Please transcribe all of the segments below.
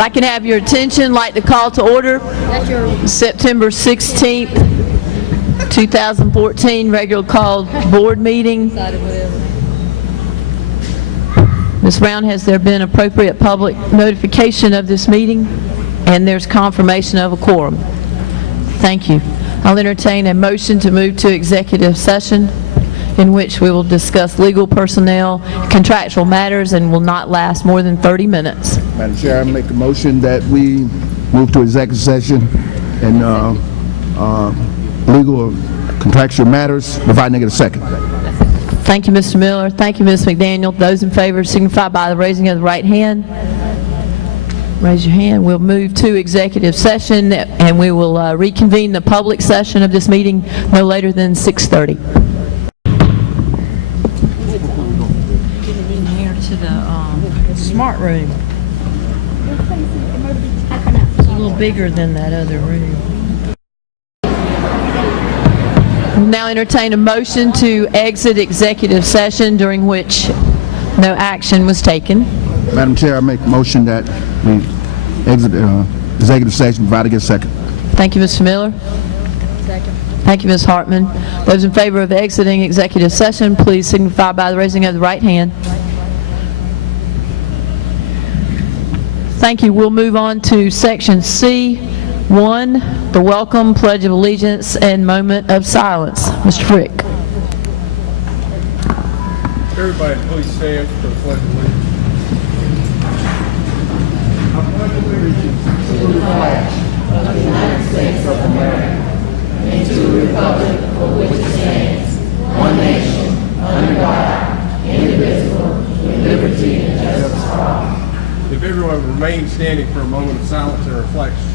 I can have your attention, like to call to order September 16th, 2014 regular called board meeting. Ms. Brown, has there been appropriate public notification of this meeting? And there's confirmation of a quorum. Thank you. I'll entertain a motion to move to executive session in which we will discuss legal, personnel, contractual matters, and will not last more than 30 minutes. Madam Chair, I make a motion that we move to executive session and legal or contractual matters, providing I get a second. Thank you, Mr. Miller. Thank you, Ms. McDaniel. Those in favor signify by the raising of the right hand. Raise your hand. We'll move to executive session, and we will reconvene the public session of this meeting no later than 6:30. In here to the smart room. It's a little bigger than that other room. We'll now entertain a motion to exit executive session during which no action was taken. Madam Chair, I make a motion that we exit executive session, provided I get a second. Thank you, Mr. Miller. Second. Thank you, Ms. Hartman. Those in favor of exiting executive session, please signify by the raising of the right hand. Thank you. We'll move on to section C1, the welcome, pledge of allegiance, and moment of silence. Mr. Frick. Everybody please stand for the pledge of allegiance. I pledge allegiance to the flag of the United States of America and to the republic for which it stands, one nation, under God, indivisible, with liberty and justice for all. If everyone would remain standing for a moment of silence and reflection.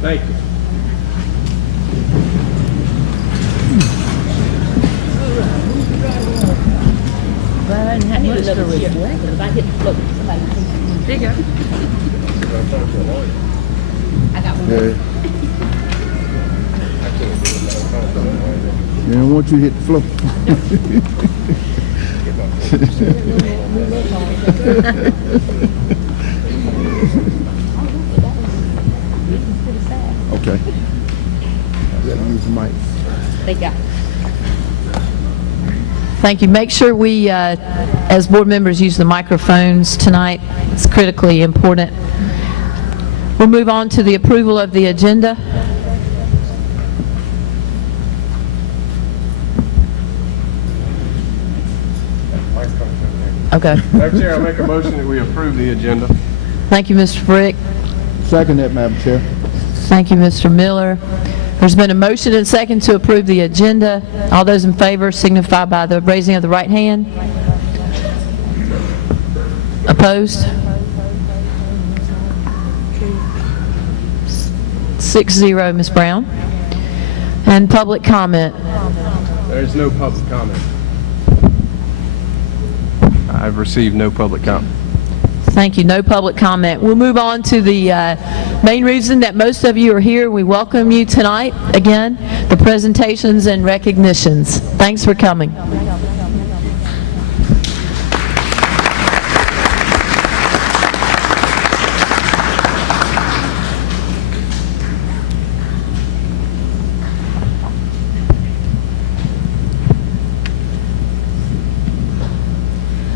Thank you. I need another chair. If I hit the floor, somebody can. There you go. I got one. Yeah, I want you to hit the floor. Okay. Use the mic. Thank you. Thank you. Make sure we, as board members, use the microphones tonight. It's critically important. We'll move on to the approval of the agenda. Okay. Madam Chair, I make a motion that we approve the agenda. Thank you, Mr. Frick. Second that, Madam Chair. Thank you, Mr. Miller. There's been a motion and second to approve the agenda. All those in favor signify by the raising of the right hand. Opposed? 6-0, Ms. Brown. And public comment. There is no public comment. I've received no public comment. Thank you. No public comment. We'll move on to the main reason that most of you are here. We welcome you tonight. Again, the presentations and recognitions. Thanks for coming.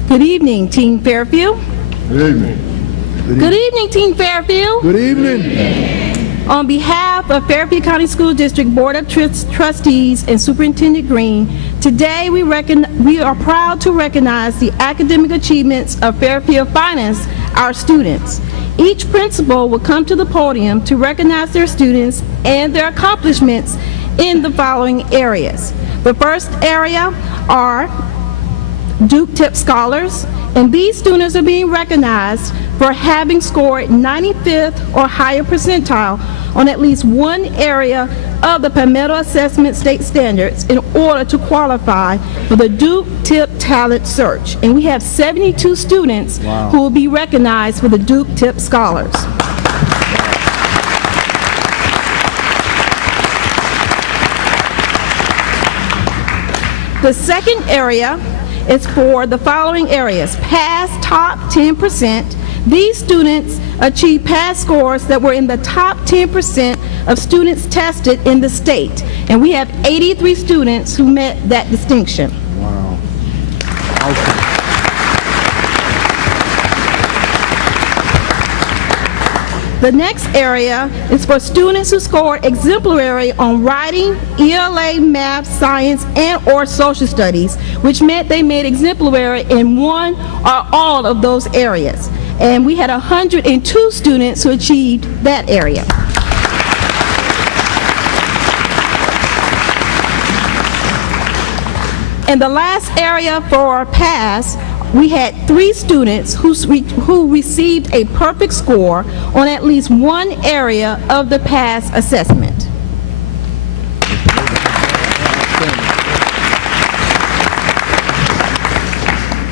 Good evening, Team Fairfield. Good evening. Good evening, Team Fairfield. Good evening. On behalf of Fairfield County School District Board of Trustees and Superintendent Green, today we are proud to recognize the academic achievements of Fairfield Finest, our students. Each principal will come to the podium to recognize their students and their accomplishments in the following areas. The first area are Duke Tip Scholars, and these students are being recognized for having scored 95th or higher percentile on at least one area of the Palmetto Assessment State Standards in order to qualify for the Duke Tip Talent Search. And we have 72 students who will be recognized for the Duke Tip Scholars. The second area is for the following areas: pass top 10%. These students achieved pass scores that were in the top 10% of students tested in the state. And we have 83 students who met that distinction. Wow. Okay. The next area is for students who scored exemplary on writing, ELA, math, science, and/or social studies, which meant they made exemplary in one or all of those areas. And we had 102 students who achieved that area. In the last area for pass, we had 3 students who received a perfect score on at least one area of the pass assessment.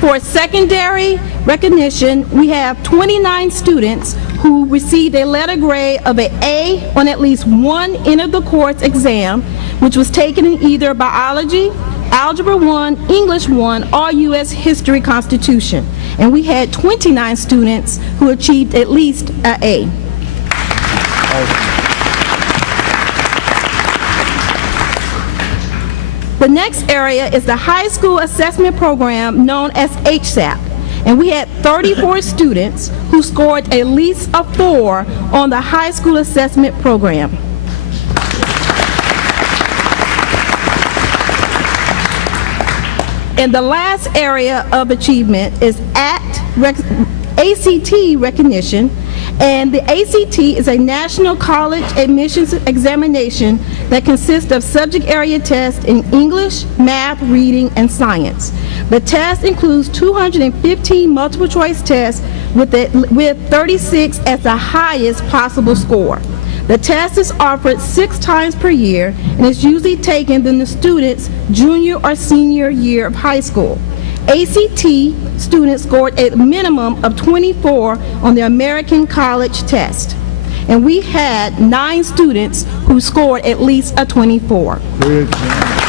For secondary recognition, we have 29 students who received a letter grade of an A on at least one end-of-the-course exam, which was taken in either biology, Algebra 1, English 1, or U.S. History Constitution. And we had 29 students who achieved at least an A. The next area is the high school assessment program known as HSAP. And we had 34 students who scored at least a 4 on the high school assessment program. And the last area of achievement is ACT recognition. And the ACT is a national college admissions examination that consists of subject area tests in English, math, reading, and science. The test includes 215 multiple choice tests with 36 as the highest possible score. The test is offered 6 times per year and is usually taken in the student's junior or senior year of high school. ACT students scored a minimum of 24 on the American College test. And we had 9 students who scored at least a 24. Good job.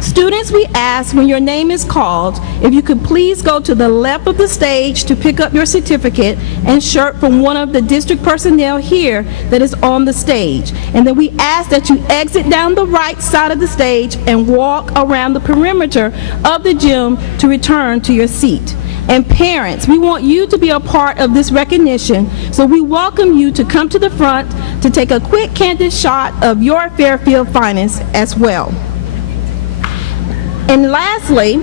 Students, we ask when your name is called, if you could please go to the left of the stage to pick up your certificate and shirt from one of the district personnel here that is on the stage. And then we ask that you exit down the right side of the stage and walk around the perimeter of the gym to return to your seat. And parents, we want you to be a part of this recognition, so we welcome you to come to the front to take a quick candid shot of your Fairfield finest as well. And lastly,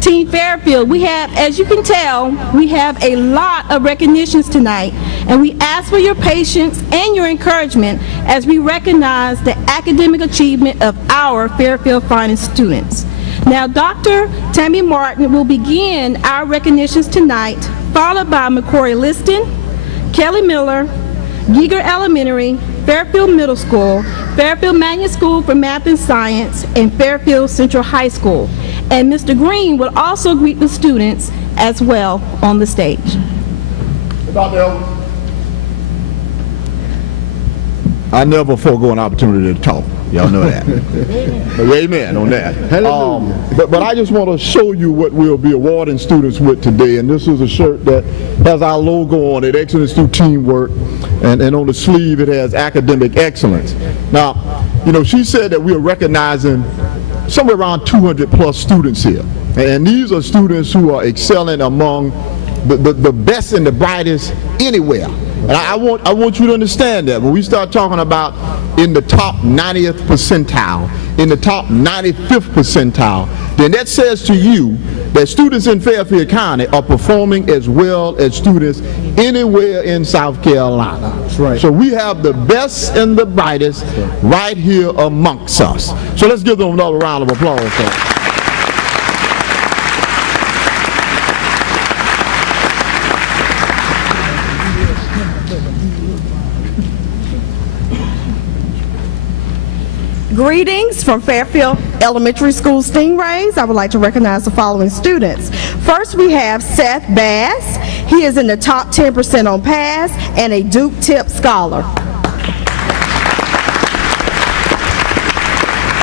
Team Fairfield, we have, as you can tell, we have a lot of recognitions tonight, and we ask for your patience and your encouragement as we recognize the academic achievement of our Fairfield finest students. Now, Dr. Tammy Martin will begin our recognitions tonight, followed by McCrory Liston, Kelly Miller, Giger Elementary, Fairfield Middle School, Fairfield Magnet School for Math and Science, and Fairfield Central High School. And Mr. Green will also greet the students as well on the stage. Dr. Elvis. I never forego an opportunity to talk. Y'all know that. Amen on that. But I just want to show you what we'll be awarding students with today. And this is a shirt that has our logo on it, Excellence Through Teamwork. And on the sleeve it has Academic Excellence. Now, you know, she said that we are recognizing somewhere around 200 plus students here. And these are students who are excelling among the best and the brightest anywhere. And I want you to understand that when we start talking about in the top 90th percentile, in the top 95th percentile, then that says to you that students in Fairfield County are performing as well as students anywhere in South Carolina. That's right. So we have the best and the brightest right here amongst us. So let's give them another round of applause. Folks. Greetings from Fairfield Elementary School Stingrays. I would like to recognize the following students. First, we have Seth Bass. He is in the top 10% on pass and a Duke Tip Scholar.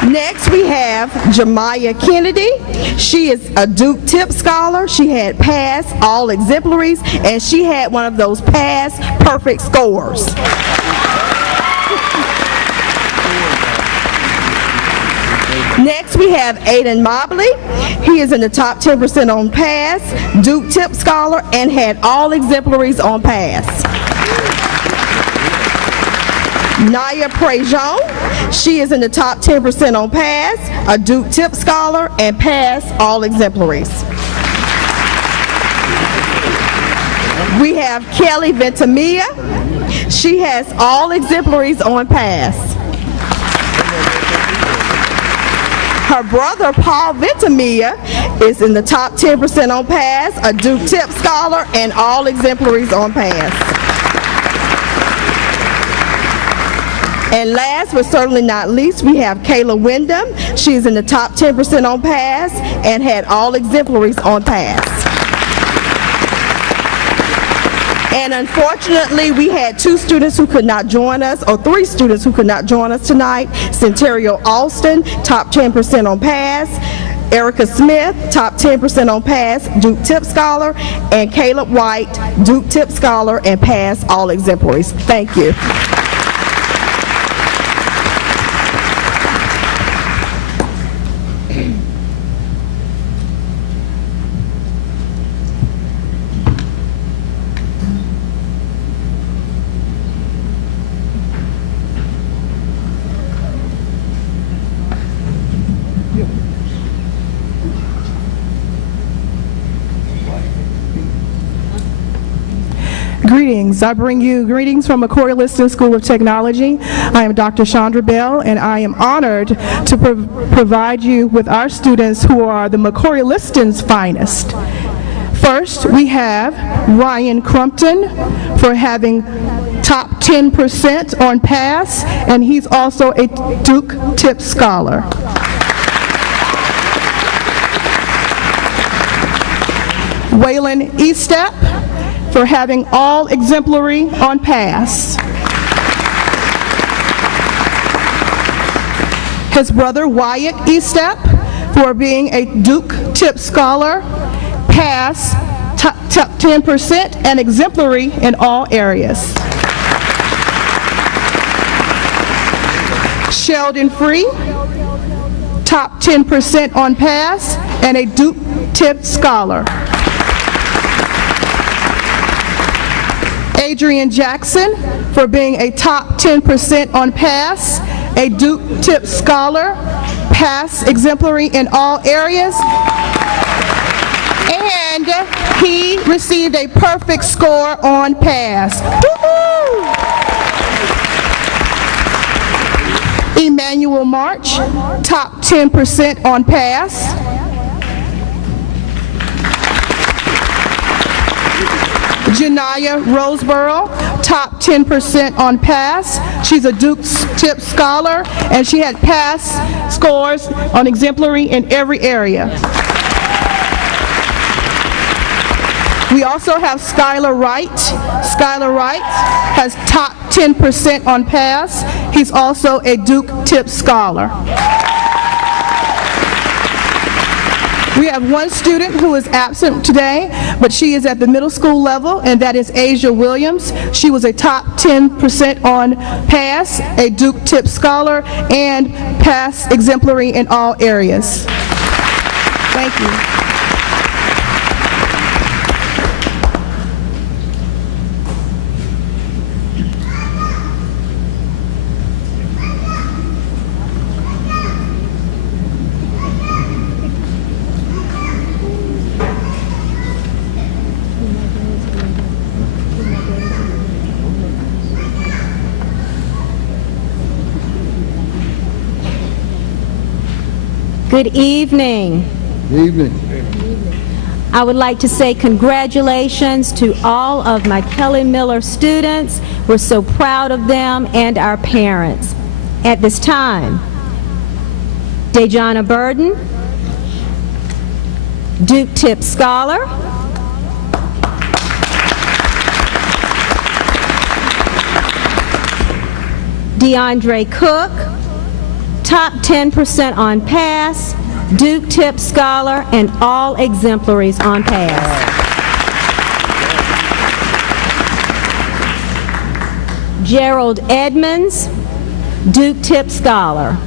Next, we have Jemiah Kennedy. She is a Duke Tip Scholar. She had passed all exemplaries, and she had one of those pass perfect scores. Next, we have Aiden Mobley. He is in the top 10% on pass, Duke Tip Scholar, and had all exemplaries on pass. Naya Prejean, she is in the top 10% on pass, a Duke Tip Scholar, and passed all exemplaries. We have Kelly Ventimilla. She has all exemplaries on pass. Her brother, Paul Ventimilla, is in the top 10% on pass, a Duke Tip Scholar, and all exemplaries on pass. And last but certainly not least, we have Kayla Wyndham. She's in the top 10% on pass and had all exemplaries on pass. And unfortunately, we had 2 students who could not join us, or 3 students who could not join us tonight. Centennial Alston, top 10% on pass. Erica Smith, top 10% on pass, Duke Tip Scholar. And Caleb White, Duke Tip Scholar, and pass all exemplaries. Thank you. Greetings. I bring you greetings from McCoy Liston School of Technology. I am Dr. Chandra Bell, and I am honored to provide you with our students who are the McCoy Liston's finest. First, we have Ryan Crumpton for having top 10% on pass, and he's also a Duke Tip Scholar. Waylon Estep for having all exemplary on pass. His brother Wyatt Estep for being a Duke Tip Scholar, pass, top 10% and exemplary in all areas. Sheldon Free, top 10% on pass and a Duke Tip Scholar. Adrian Jackson for being a top 10% on pass, a Duke Tip Scholar, pass exemplary in all areas, and he received a perfect score on pass. Woo-hoo! Emmanuel March, top 10% on pass. Janiyah Roseborough, top 10% on pass. She's a Duke Tip Scholar, and she had pass scores on exemplary in every area. We also have Skylar Wright. Skylar Wright has top 10% on pass. He's also a Duke Tip Scholar. We have one student who is absent today, but she is at the middle school level, and that is Asia Williams. She was a top 10% on pass, a Duke Tip Scholar, and pass exemplary in all areas. Thank you. Good evening. Good evening. I would like to say congratulations to all of my Kelly Miller students. We're so proud of them and our parents. At this time, Dejana Burden, Duke Tip Scholar, DeAndre Cook, top 10% on pass, Duke Tip Scholar, and all exemplaries on pass. Gerald Edmonds, Duke Tip Scholar.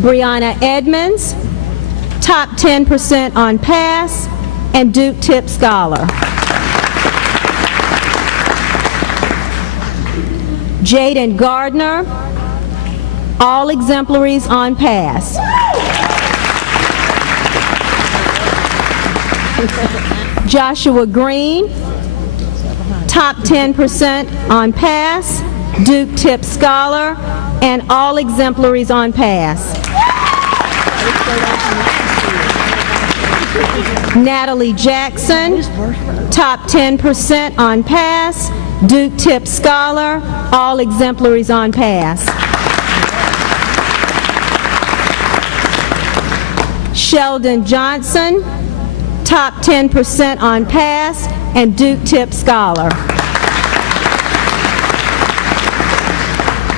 Brianna Edmonds, top 10% on pass, and Duke Tip Scholar. Jaden Gardner, all exemplaries on pass. Joshua Green, top 10% on pass, Duke Tip Scholar, and all exemplaries on pass. Natalie Jackson, top 10% on pass, Duke Tip Scholar, all exemplaries on pass. Sheldon Johnson, top 10% on pass, and Duke Tip Scholar.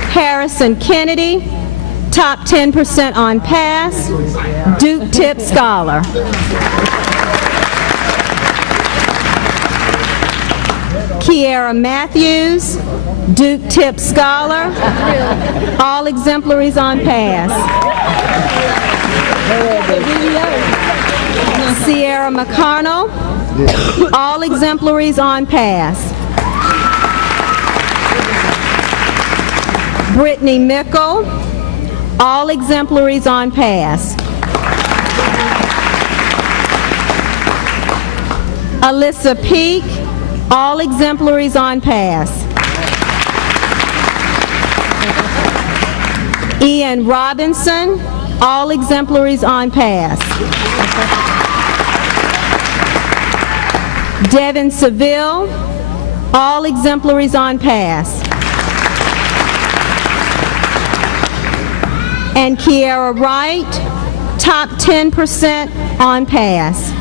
Harrison Kennedy, top 10% on pass, Duke Tip Scholar. Kiara Matthews, Duke Tip Scholar, all exemplaries on pass. Sierra McConnell, all exemplaries on pass. Brittany Mickle, all exemplaries on pass. Alyssa Peak, all exemplaries on pass. Ian Robinson, all exemplaries on pass. Devin Seville, all exemplaries on pass. And Kiara Wright, top 10% on pass.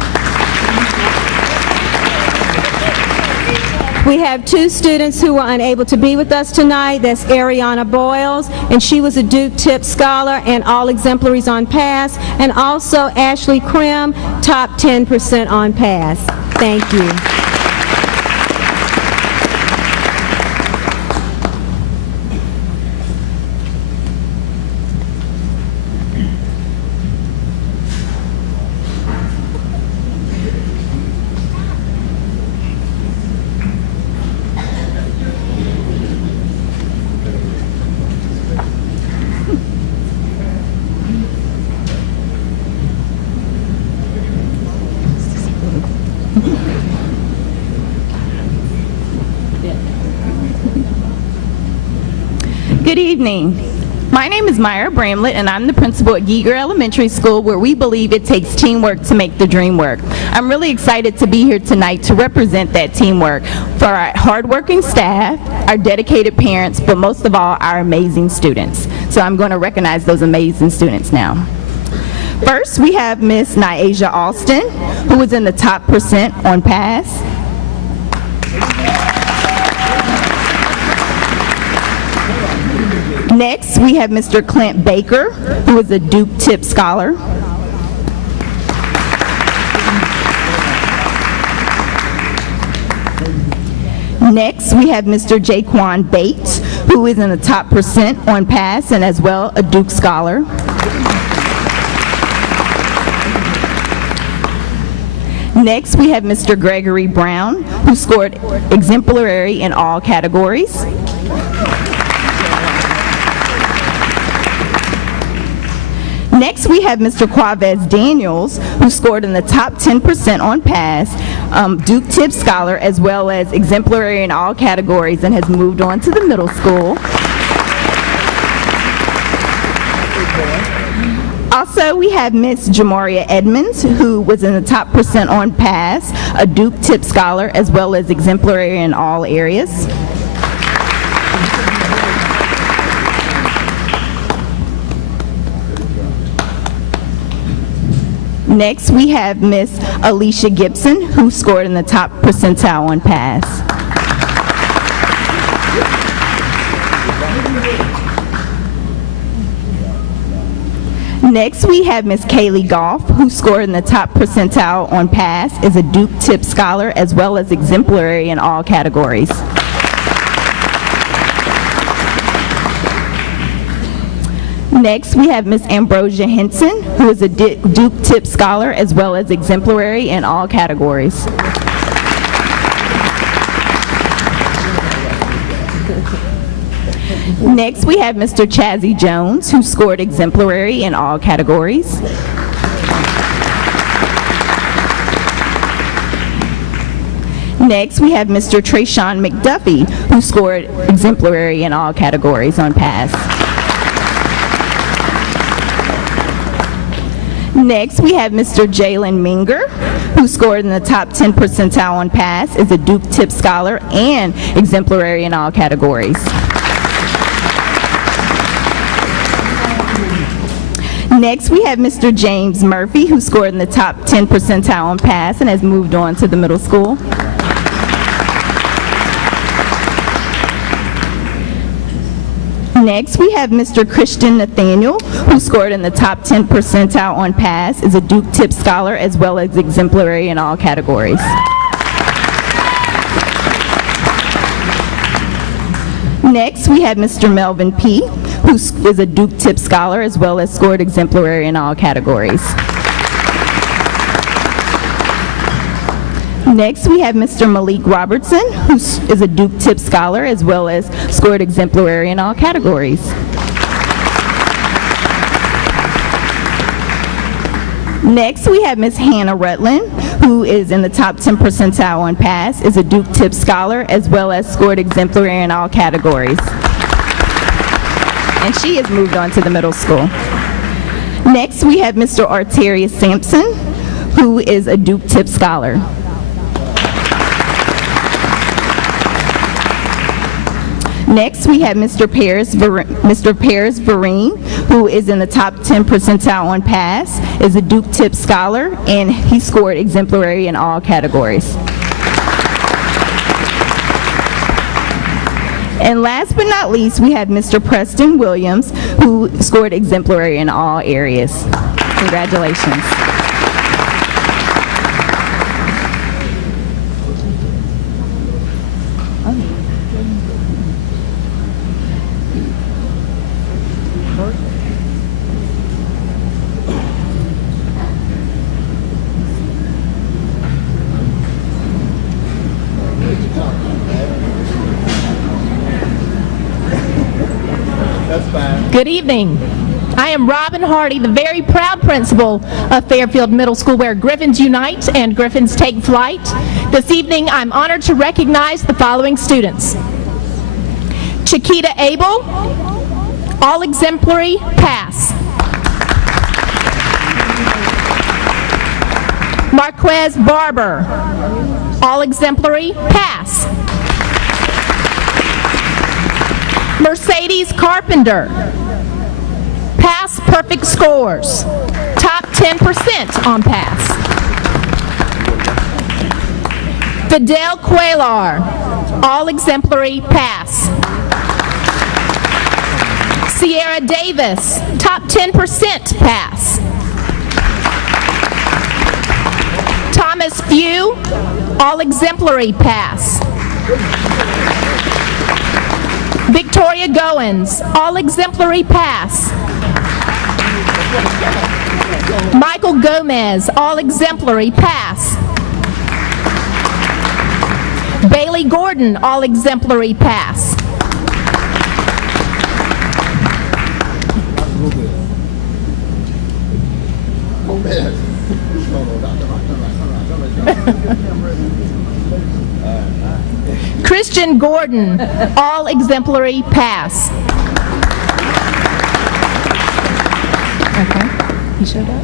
We have two students who were unable to be with us tonight. That's Ariana Boyles, and she was a Duke Tip Scholar and all exemplaries on pass, and also Ashley Krim, top 10% on pass. Thank you. Good evening. My name is Myra Bramlett, and I'm the principal at Yeager Elementary School, where we believe it takes teamwork to make the dream work. I'm really excited to be here tonight to represent that teamwork for our hardworking staff, our dedicated parents, but most of all, our amazing students. So I'm going to recognize those amazing students now. First, we have Miss Nyasia Alston, who was in the top % on pass. Next, we have Mr. Clint Baker, who is a Duke Tip Scholar. Next, we have Mr. Jaquan Bates, who is in the top % on pass and as well a Duke Scholar. Next, we have Mr. Gregory Brown, who scored exemplary in all categories. Next, we have Mr. Quavez Daniels, who scored in the top 10% on pass, Duke Tip Scholar, as well as exemplary in all categories, and has moved on to the middle school. Also, we have Miss Jamaria Edmonds, who was in the top % on pass, a Duke Tip Scholar, as well as exemplary in all areas. Next, we have Miss Alicia Gibson, who scored in the top percentile on pass. Next, we have Miss Kaylee Goff, who scored in the top percentile on pass, is a Duke Tip Scholar, as well as exemplary in all categories. Next, we have Miss Ambrosia Henson, who is a Duke Tip Scholar, as well as exemplary in all categories. Next, we have Mr. Chazzy Jones, who scored exemplary in all categories. Next, we have Mr. Trayshawn McDuffie, who scored exemplary in all categories on pass. Next, we have Mr. Jalen Minger, who scored in the top 10 percentile on pass, is a Duke Tip Scholar and exemplary in all categories. Next, we have Mr. James Murphy, who scored in the top 10 percentile on pass and has moved on to the middle school. Next, we have Mr. Christian Nathaniel, who scored in the top 10 percentile on pass, is a Duke Tip Scholar, as well as exemplary in all categories. Next, we have Mr. Melvin P., who is a Duke Tip Scholar, as well as scored exemplary in all categories. Next, we have Mr. Malik Robertson, who is a Duke Tip Scholar, as well as scored exemplary in all categories. Next, we have Ms. Hannah Rutland, who is in the top 10 percentile on pass, is a Duke Tip Scholar, as well as scored exemplary in all categories. And she has moved on to the middle school. Next, we have Mr. Arterius Sampson, who is a Duke Tip Scholar. Next, we have Mr. Paris Vereen, who is in the top 10 percentile on pass, is a Duke Tip Scholar, and he scored exemplary in all categories. And last but not least, we have Mr. Preston Williams, who scored exemplary in all areas. Congratulations. Good evening. I am Robin Hardy, the very proud principal of Fairfield Middle School, where Griffins unite and Griffins take flight. This evening, I'm honored to recognize the following students. Chiquita Abel, all exemplary, pass. Marquez Barber, all exemplary, pass. Mercedes Carpenter, pass perfect scores, top 10% on pass. Fidel Cuellar, all exemplary, pass. Sierra Davis, top 10% pass. Thomas Few, all exemplary, pass. Victoria Goins, all exemplary, pass. Michael Gomez, all exemplary, pass. Bailey Gordon, all exemplary, pass. Christian Gordon, all exemplary, pass. Okay, you showed up?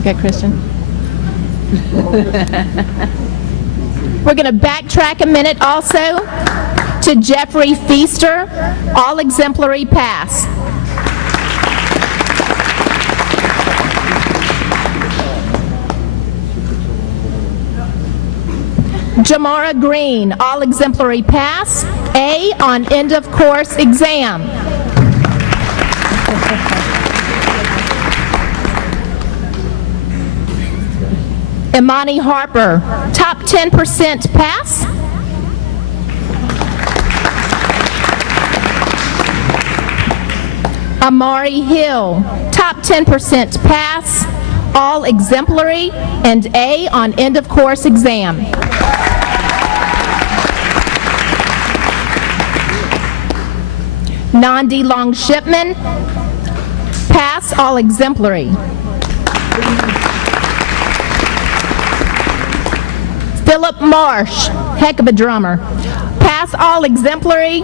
Okay, Christian. We're going to backtrack a minute also. to Jeffrey Feaster, all exemplary, pass. Jamara Green, all exemplary, pass, A on end of course exam. Imani Harper, top 10% pass. Amari Hill, top 10% pass, all exemplary, and A on end of course exam. Nandi Long Shipman, pass, all exemplary. Philip Marsh, heck of a drummer, pass, all exemplary.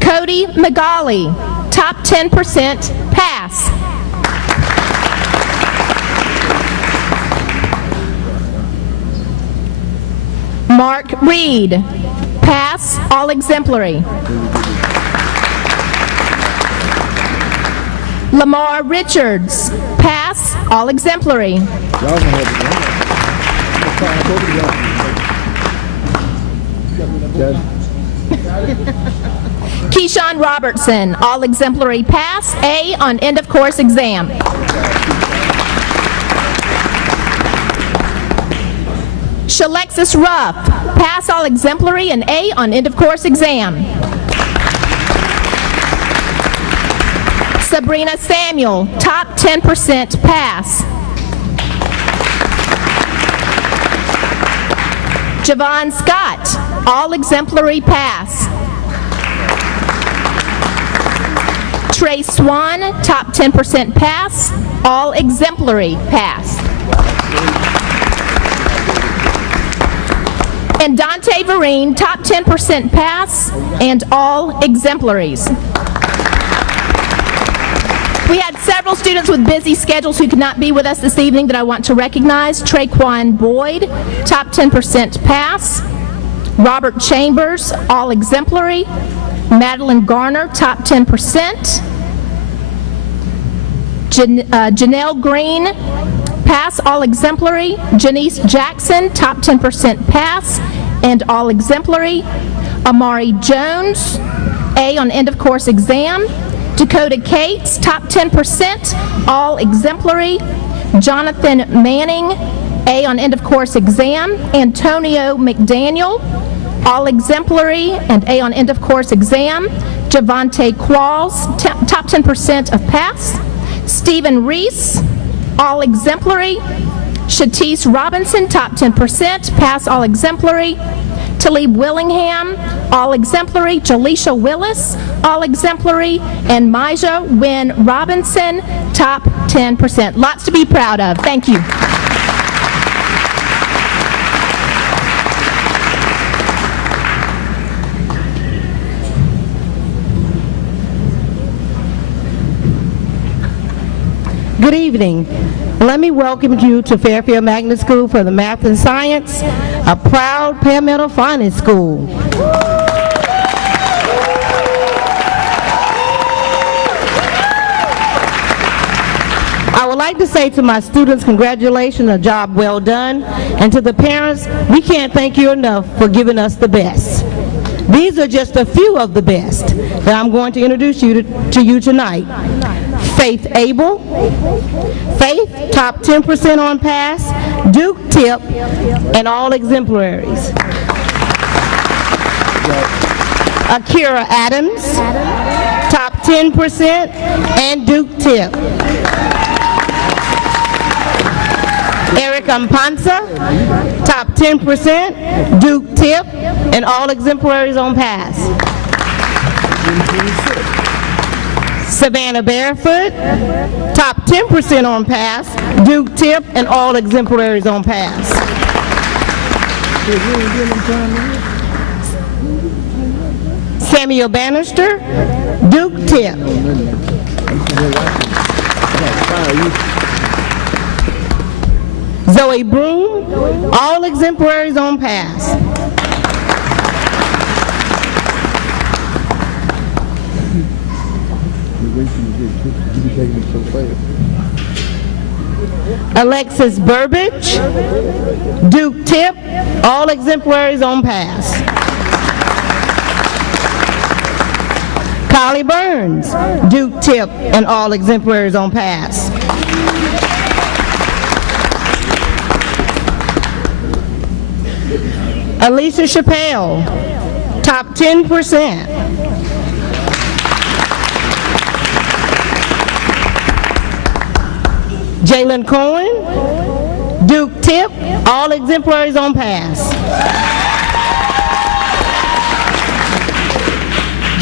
Cody McGauley, top 10% pass. Mark Reed, pass, all exemplary. Lamar Richards, pass, all exemplary. Keyshawn Robertson, all exemplary, pass, A on end of course exam. Shalexis Ruff, pass, all exemplary, and A on end of course exam. Sabrina Samuel, top 10% pass. Javon Scott, all exemplary, pass. Trey Swan, top 10% pass, all exemplary, pass. And Dante Vereen, top 10% pass, and all exemplaries. We had several students with busy schedules who could not be with us this evening that I want to recognize. Traquan Boyd, top 10% pass. Robert Chambers, all exemplary. Madeline Garner, top 10%. Janelle Green, pass, all exemplary. Janice Jackson, top 10% pass and all exemplary. Amari Jones, A on end of course exam. Dakota Cates, top 10%, all exemplary. Jonathan Manning, A on end of course exam. Antonio McDaniel, all exemplary and A on end of course exam. Javante Qualls, top 10% of pass. Stephen Reese, all exemplary. Shatise Robinson, top 10%, pass, all exemplary. Talib Willingham, all exemplary. Jaleisha Willis, all exemplary. And Maja Wynn Robinson, top 10%. Lots to be proud of. Thank you. Good evening. Let me welcome you to Fairfield Magnet School for the Math and Science, a proud Pear Middle finest school. I would like to say to my students, congratulations, a job well done. And to the parents, we can't thank you enough for giving us the best. These are just a few of the best that I'm going to introduce you to you tonight. Faith Abel. Faith, top 10% on pass, Duke tip, and all exemplaries. Akira Adams, top 10% and Duke tip. Eric Ampansa, top 10%, Duke tip, and all exemplaries on pass. Savannah Barefoot, top 10% on pass, Duke tip, and all exemplaries on pass. Samuel Bannister, Duke tip. Zoe Broom, all exemplaries on pass. Alexis Burbage, Duke Tip, all exemplaries on pass. Kylie Burns, Duke Tip, and all exemplaries on pass. Alicia Chappelle, top 10%. Jalen Cohen, Duke Tip, all exemplaries on pass.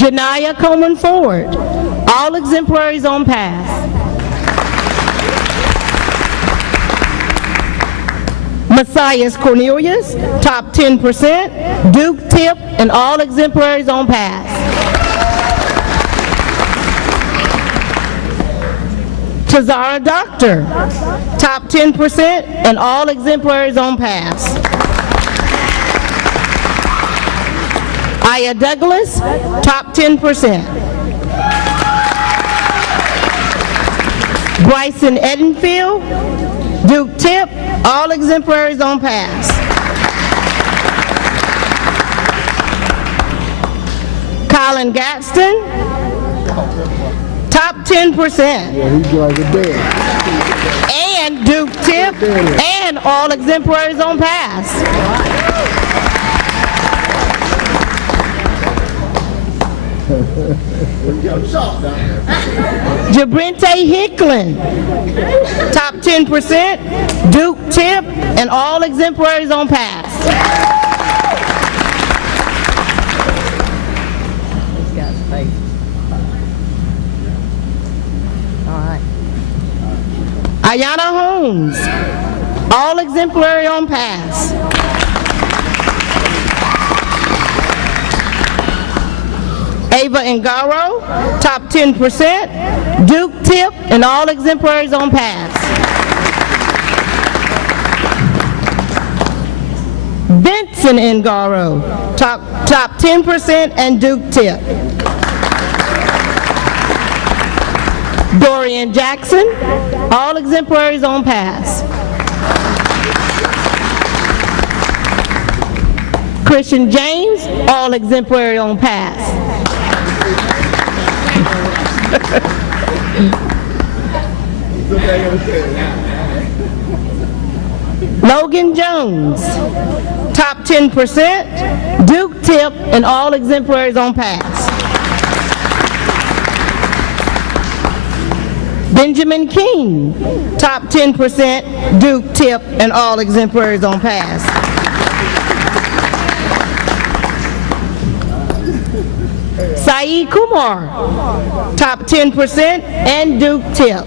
Janiyah Coleman Ford, all exemplaries on pass. Messias Cornelius, top 10%, Duke Tip, and all exemplaries on pass. Tazara Doctor, top 10%, and all exemplaries on pass. Aya Douglas, top 10%. Bryson Edenfield, Duke Tip, all exemplaries on pass. Colin Gadsden, top 10%. And Duke Tip, and all exemplaries on pass. Jabrinte Hicklin, top 10%, Duke Tip, and all exemplaries on pass. Ayana Holmes, all exemplary on pass. Ava Ngaro, top 10%, Duke Tip, and all exemplaries on pass. Benson Ngaro, top 10% and Duke Tip. Dorian Jackson, all exemplaries on pass. Christian James, all exemplary on pass. Logan Jones, top 10%, Duke Tip, and all exemplaries on pass. Benjamin King, top 10%, Duke Tip, and all exemplaries on pass. Saeed Kumar, top 10%, and Duke Tip.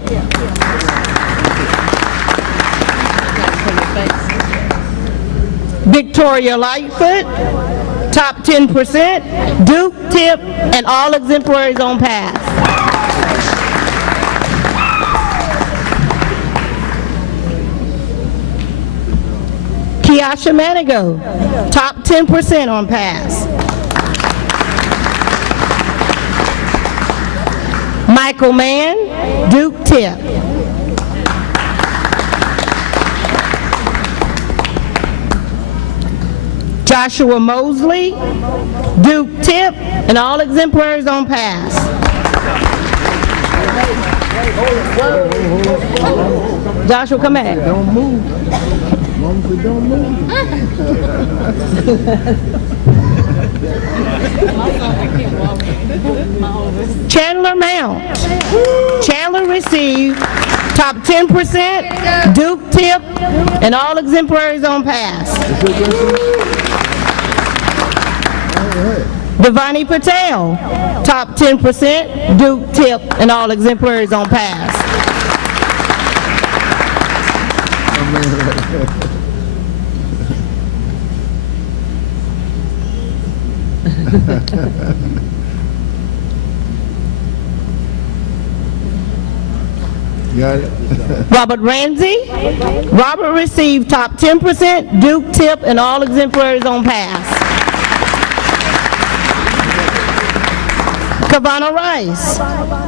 Victoria Lightfoot, top 10%, Duke Tip, and all exemplaries on pass. Kiasha Manigo, top 10% on pass. Michael Mann, Duke Tip. Joshua Mosley, Duke Tip, and all exemplaries on pass. Joshua, come back. Don't move. As long as it don't move. Chandler Mount. Chandler received top 10%, Duke Tip, and all exemplaries on pass. Devani Patel, top 10%, Duke Tip, and all exemplaries on pass. Got it? Robert Ramsey. Robert received top 10%, Duke tip, and all exemplaries on pass. Kavana Rice,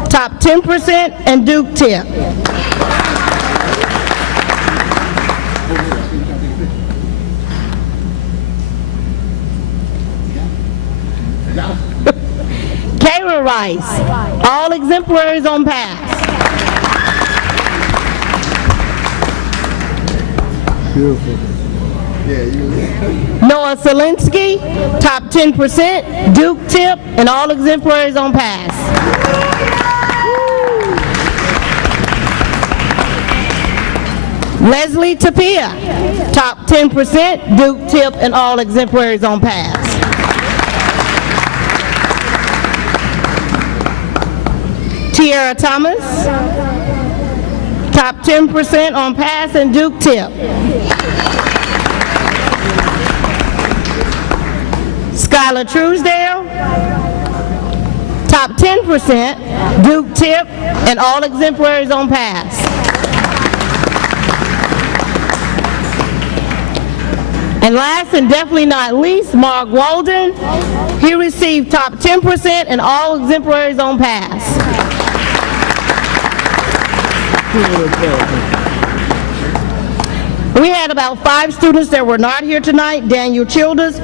top 10% and Duke tip. Kayla Rice, all exemplaries on pass. Beautiful. Yeah, you. Noah Selinsky, top 10%, Duke tip, and all exemplaries on pass. Leslie Tapia, top 10%, Duke tip, and all exemplaries on pass. Tiara Thomas, top 10% on pass and Duke tip. Skylar Truesdale, top 10%, Duke tip, and all exemplaries on pass. And last and definitely not least, Mark Walden. He received top 10% and all exemplaries on pass. We had about 5 students that were not here tonight. Daniel Childers,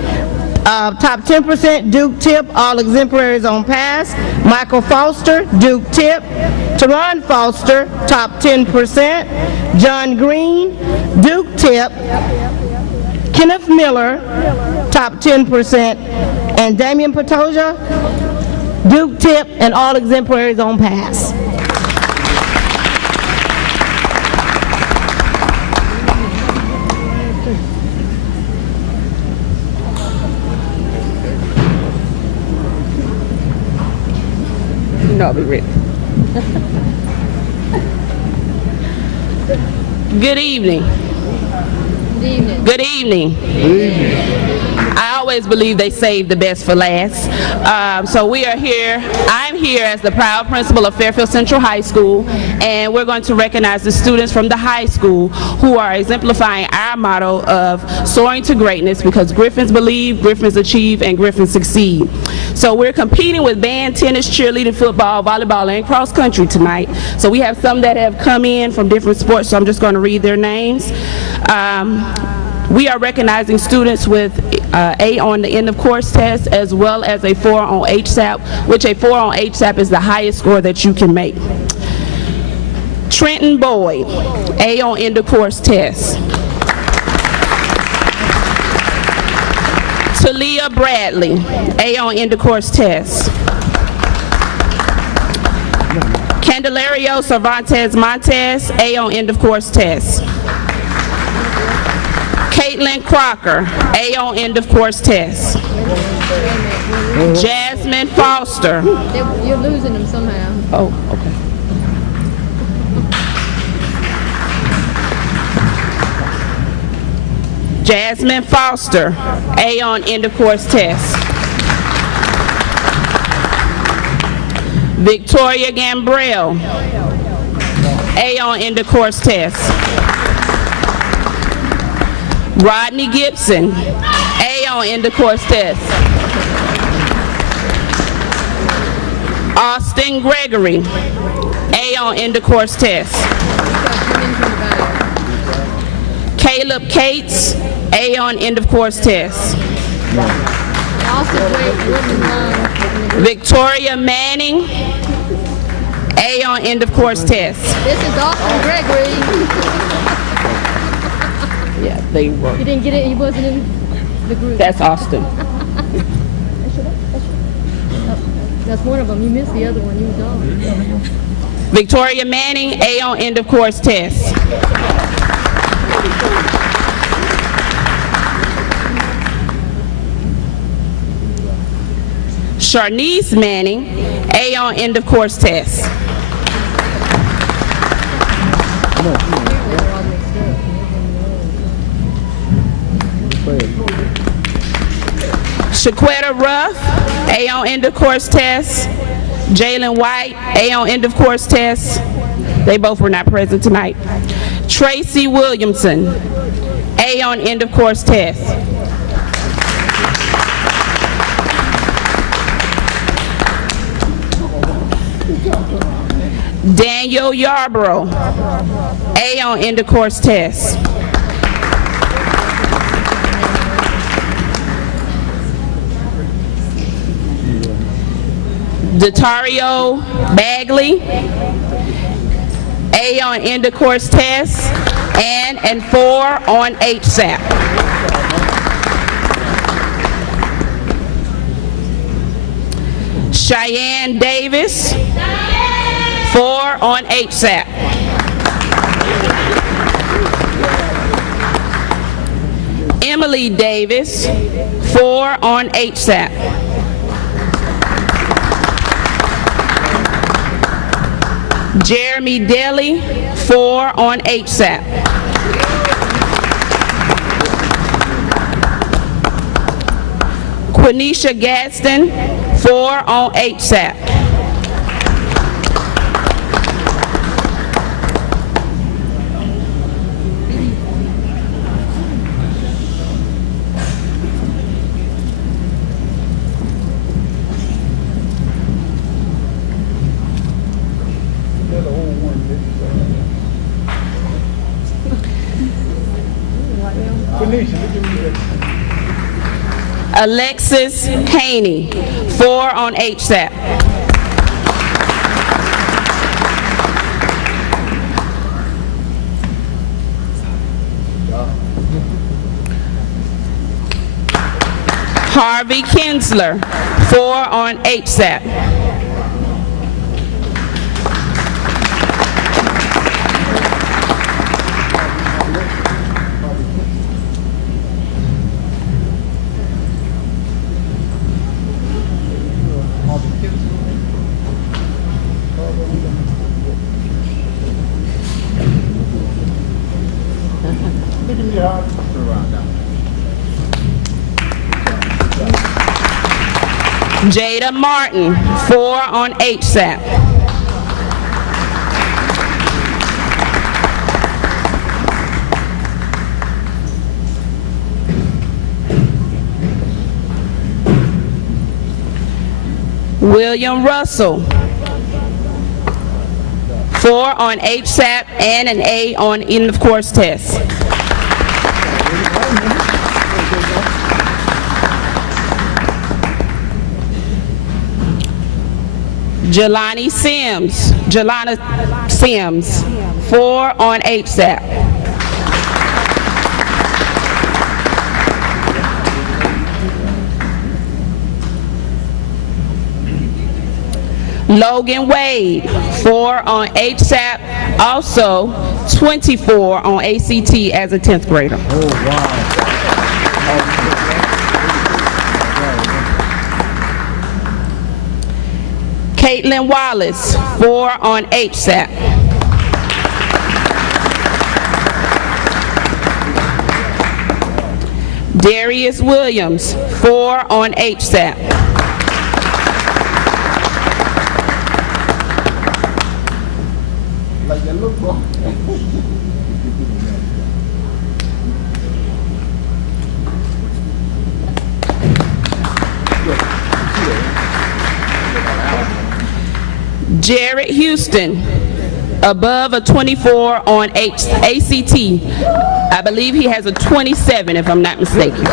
top 10%, Duke tip, all exemplaries on pass. Michael Foster, Duke tip. Teron Foster, top 10%. John Green, Duke tip. Kenneth Miller, top 10%. And Damian Patoja, Duke tip, and all exemplaries on pass. I'll be ready. Good evening. Good evening. I always believe they save the best for last. So we are here. I'm here as the proud principal of Fairfield Central High School, and we're going to recognize the students from the high school who are exemplifying our motto of soaring to greatness, because Griffins believe, Griffins achieve, and Griffins succeed. So we're competing with band, tennis, cheerleading, football, volleyball, and cross country tonight. So we have some that have come in from different sports, so I'm just going to read their names. We are recognizing students with A on the end of course test, as well as a 4 on HSAP, which a 4 on HSAP is the highest score that you can make. Trenton Boyd, A on end of course test. Talia Bradley, A on end of course test. Candelario Cervantes Montes, A on end of course test. Caitlin Crocker, A on end of course test. Jasmine Foster. You're losing them somehow. Oh, okay. Jasmine Foster, A on end of course test. Victoria Gambrell, A on end of course test. Rodney Gibson, A on end of course test. Austin Gregory, A on end of course test. Caleb Cates, A on end of course test. Victoria Manning, A on end of course test. This is Austin Gregory. Yeah, they were. You didn't get it, he wasn't in the group. That's Austin. That's one of them. You missed the other one. You was gone. Victoria Manning, A on end of course test. Sharnice Manning, A on end of course test. Shaquetta Ruff, A on end of course test. Jalen White, A on end of course test. They both were not present tonight. Tracy Williamson, A on end of course test. Daniel Yarborough, A on end of course test. Datario Bagley, A on end of course test, and 4 on HSAP. Cheyenne Davis, 4 on HSAP. Emily Davis, 4 on HSAP. Jeremy Daly, 4 on HSAP. Quenisha Gadsden, 4 on HSAP. Alexis Haney, 4 on HSAP. Harvey Kinsler, 4 on HSAP. Jada Martin, 4 on HSAP. William Russell, 4 on HSAP and an A on end of course test. Jelani Sims, 4 on HSAP. Logan Wade, 4 on HSAP, also 24 on ACT as a 10th grader. Oh, wow. Caitlin Wallace, 4 on HSAP. Darius Williams, 4 on HSAP. Jared Houston, above a 24 on ACT. I believe he has a 27 if I'm not mistaken.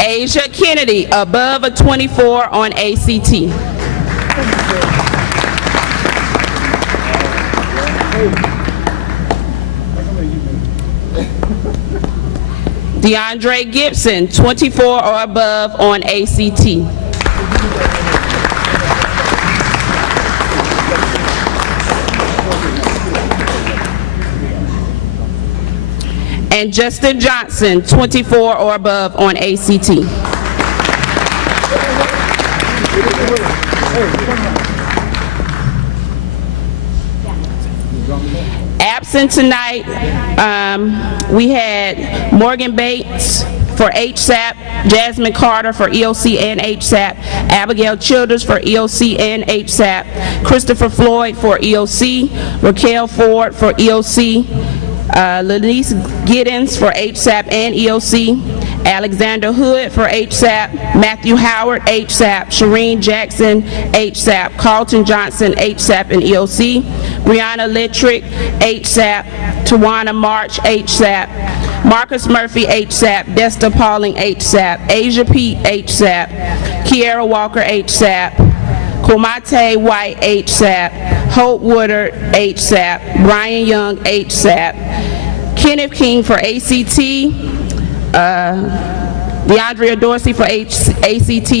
Asia Kennedy, above a 24 on ACT. DeAndre Gibson, 24 or above on ACT. And Justin Johnson, 24 or above on ACT. Absent tonight, we had Morgan Bates for HSAP, Jasmine Carter for EOC and HSAP, Abigail Childers for EOC and HSAP, Christopher Floyd for EOC, Raquel Ford for EOC, Lenise Giddens for HSAP and EOC, Alexander Hood for HSAP, Matthew Howard, HSAP, Shireen Jackson, HSAP, Carlton Johnson, HSAP and EOC, Brianna Littrick, HSAP, Tawana March, HSAP, Marcus Murphy, HSAP, Desta Pauling, HSAP, Asia Pete, HSAP, Kiera Walker, HSAP, Komate White, HSAP, Hope Woodard, HSAP, Brian Young, HSAP, Kenneth King for ACT, DeAndrea Dorsey for ACT,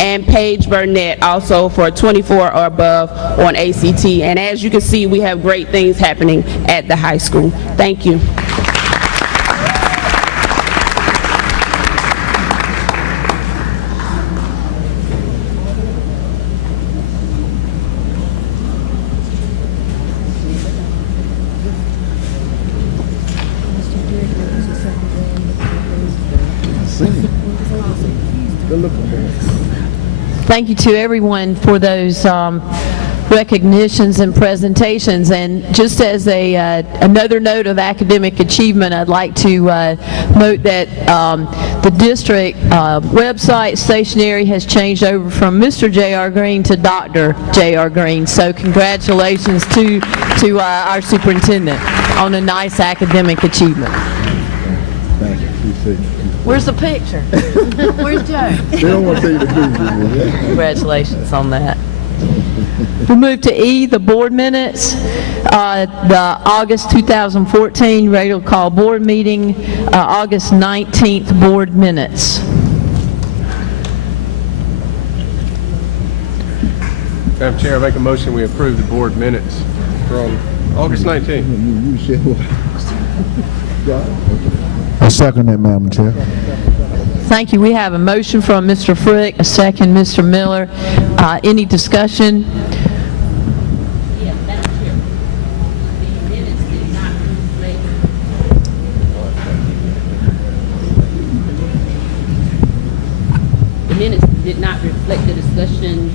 and Paige Burnett also for 24 or above on ACT. And as you can see, we have great things happening at the high school. Thank you. Thank you to everyone for those recognitions and presentations. And just as another note of academic achievement, I'd like to note that the district website stationery has changed over from Mr. J.R. Green to Dr. J.R. Green. So congratulations to our superintendent on a nice academic achievement. Thank you. Where's the picture? Where's Joe? They don't want to see the picture. Congratulations on that. We move to E, the board minutes. The August 2014 regular call board meeting, August 19th board minutes. Madam Chair, I make a motion we approve the board minutes from August 19th. I second that, Madam Chair. Thank you. We have a motion from Mr. Frick, a second, Mr. Miller. Any discussion? Yes, Madam Chair. The minutes did not reflect. The minutes did not reflect the discussion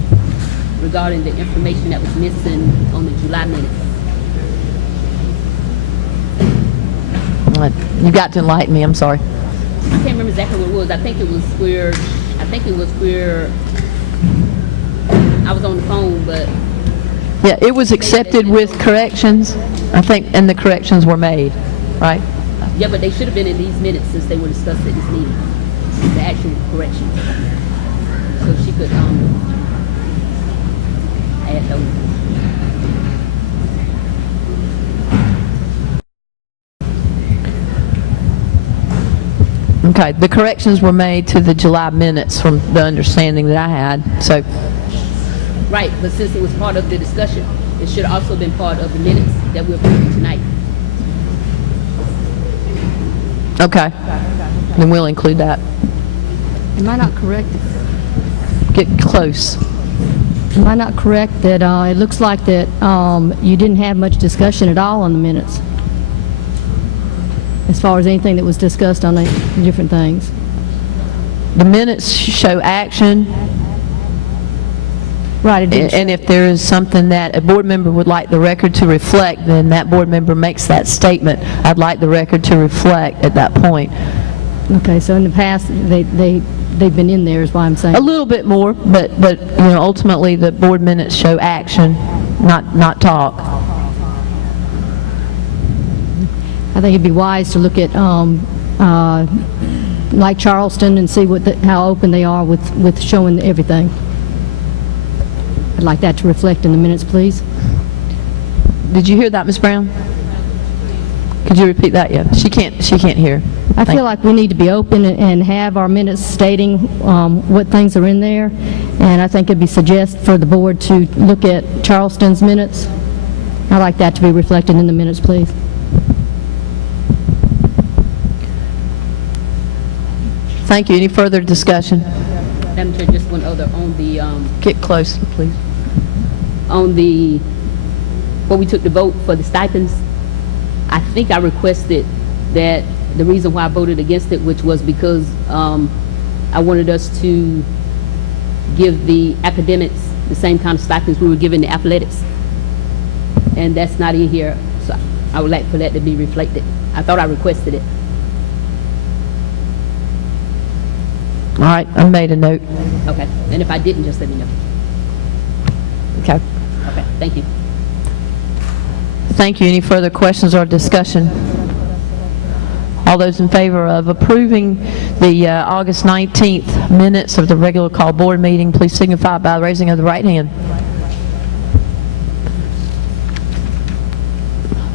regarding the information that was missing on the July minutes. You got to enlighten me. I'm sorry. I can't remember exactly what it was. I think it was where I was on the phone, but Yeah, it was accepted with corrections, I think, and the corrections were made, right? yeah, but they should have been in these minutes since they were discussed at this meeting. The actual corrections. So she could add those. Okay, the corrections were made to the July minutes from the understanding that I had, so. Right, but since it was part of the discussion, it should have also been part of the minutes that we're approving tonight. Okay, then we'll include that. Am I not correct? Get close. Am I not correct that it looks like that you didn't have much discussion at all on the minutes? As far as anything that was discussed on the different things? The minutes show action. Right, it did. And if there is something that a board member would like the record to reflect, then that board member makes that statement. I'd like the record to reflect at that point. Okay, so in the past, they've been in there is why I'm saying. A little bit more, but you know, ultimately the board minutes show action, not talk. I think it'd be wise to look at like Charleston and see how open they are with showing everything. I'd like that to reflect in the minutes, please. Did you hear that, Ms. Brown? Could you repeat that? Yeah, she can't hear. I feel like we need to be open and have our minutes stating what things are in there, and I think it'd be suggest for the board to look at Charleston's minutes. I'd like that to be reflected in the minutes, please. Thank you. Any further discussion? Madam Chair, just one other on the Get close, please. on the where we took the vote for the stipends. I think I requested that the reason why I voted against it, which was because I wanted us to give the academics the same kind of stipends we were giving the athletics. And that's not in here, so I would like for that to be reflected. I thought I requested it. All right, I made a note. Okay, and if I didn't, just let me know. Okay. Okay, thank you. Thank you. Any further questions or discussion? All those in favor of approving the August 19th minutes of the regular call board meeting, please signify by raising of the right hand.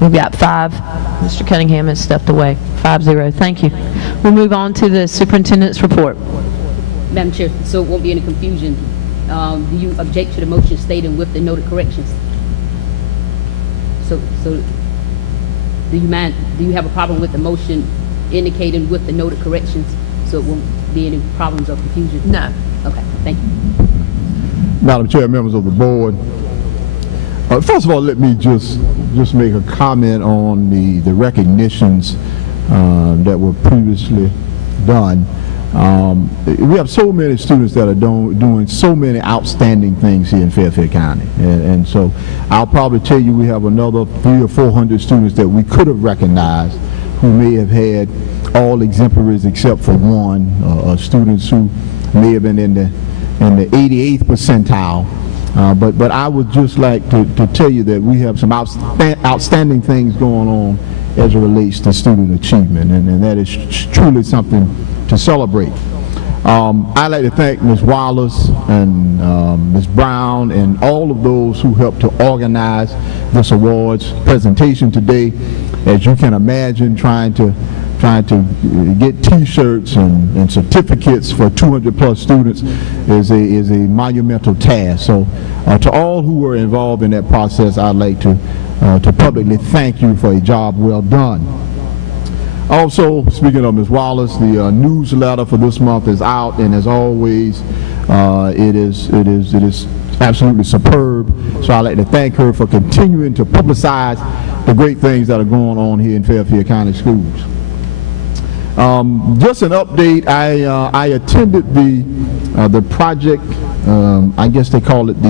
We've got 5. Mr. Cunningham has stepped away. 5-0. Thank you. We'll move on to the superintendent's report. Madam Chair, so it won't be any confusion, do you object to the motion stated with the noted corrections? So do you have a problem with the motion indicating with the noted corrections, so it won't be any problems or confusion? No. Okay, thank you. Madam Chair, members of the board, first of all, let me just make a comment on the recognitions that were previously done. We have so many students that are doing so many outstanding things here in Fairfield County, and so I'll probably tell you we have another 300 or 400 students that we could have recognized who may have had all exemplaries except for one, students who may have been in the 88th percentile. But I would just like to tell you that we have some outstanding things going on as it relates to student achievement, and that is truly something to celebrate. I'd like to thank Ms. Wallace and Ms. Brown and all of those who helped to organize this awards presentation today. As you can imagine, trying to get T-shirts and certificates for 200 plus students is a monumental task. So to all who were involved in that process, I'd like to publicly thank you for a job well done. Also, speaking of Ms. Wallace, the newsletter for this month is out, and as always, it is absolutely superb. So I'd like to thank her for continuing to publicize the great things that are going on here in Fairfield County Schools. Just an update. I attended the project. I guess they call it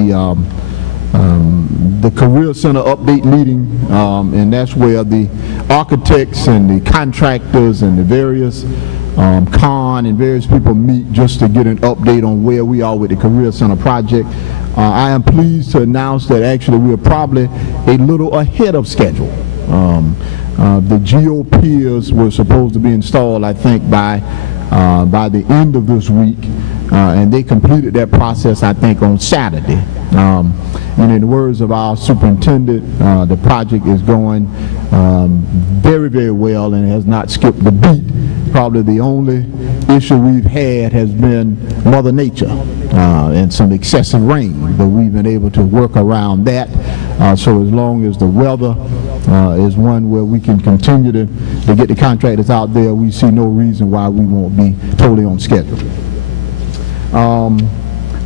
the Career Center update meeting, and that's where the architects and the contractors and the various con and various people meet just to get an update on where we are with the Career Center project. I am pleased to announce that actually we are probably a little ahead of schedule. The GOPs were supposed to be installed, I think, by the end of this week, and they completed that process, I think, on Saturday. And in the words of our superintendent, the project is going very, very well and has not skipped a beat. Probably the only issue we've had has been Mother Nature and some excessive rain, but we've been able to work around that. So as long as the weather is one where we can continue to get the contractors out there, we see no reason why we won't be totally on schedule.